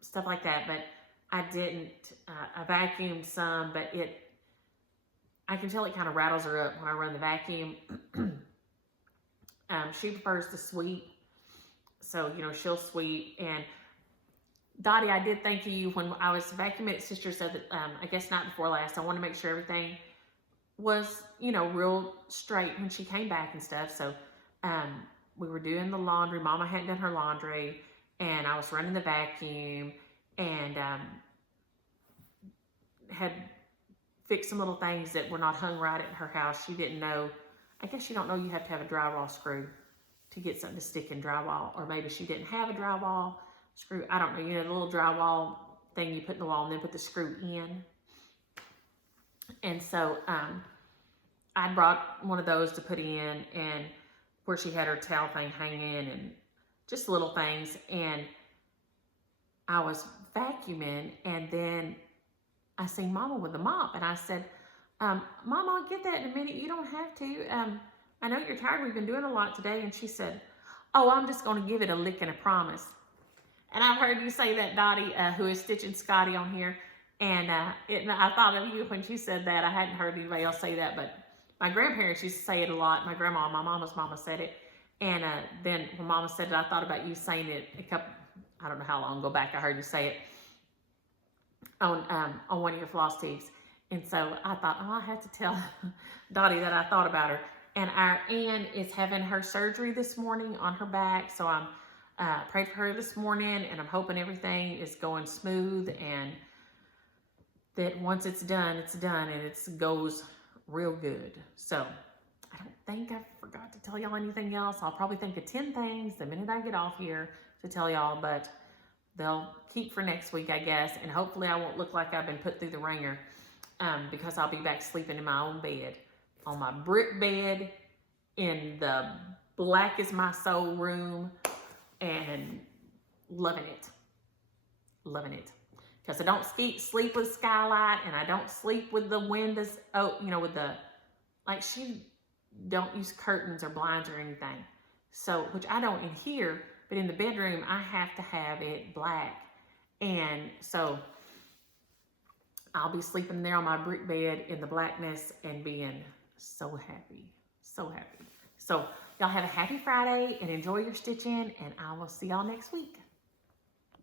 stuff like that. But I didn't, I vacuumed some, but I can tell it kind of rattles her up when I run the vacuum. She prefers to sweep, so, you know, she'll sweep. And Dottie, I did thank you when I was vacuuming at Sister said that, I guess night before last, I wanted to make sure everything was, you know, real straight when she came back and stuff. So we were doing the laundry. Mama hadn't done her laundry, and I was running the vacuum, and had fixed some little things that were not hung right at her house. She didn't know. I guess she don't know you have to have a drywall screw to get something to stick in drywall, or maybe she didn't have a drywall screw. I don't know. You know, the little drywall thing you put in the wall and then put the screw in. And so I brought one of those to put in, and where she had her towel thing hanging and just little things. And I was vacuuming, and then I seen Mama with the mop, and I said, Mama, I'll get that in a minute. You don't have to. I know you're tired. We've been doing a lot today. And she said, oh, I'm just going to give it a lick and a promise. And I've heard you say that, Dottie, who is stitching Scotty on here. And I thought of you when she said that. I hadn't heard anybody else say that, but my grandparents used to say it a lot. My grandma and my mama's mama said it. And then when mama said it, I thought about you saying it I don't know how long ago back I heard you say it on one of your floss tubes. And so I thought, oh, I have to tell Dottie that I thought about her. And our Ann is having her surgery this morning on her back. So I'm prayed for her this morning, and I'm hoping everything is going smooth, and that once it's done, and it goes real good. So I don't think I forgot to tell y'all anything else. I'll probably think of 10 things the minute I get off here to tell y'all, but they'll keep for next week, I guess. And hopefully I won't look like I've been put through the ringer, because I'll be back sleeping in my own bed, on my brick bed in the black as my soul room, and loving it. Because I don't sleep with skylight, and I don't sleep with the windows, with the, like, she don't use curtains or blinds or anything. So, which I don't in here, but in the bedroom, I have to have it black. And so I'll be sleeping there on my brick bed in the blackness and being so happy. So happy. So y'all have a happy Friday and enjoy your stitching, and I will see y'all next week.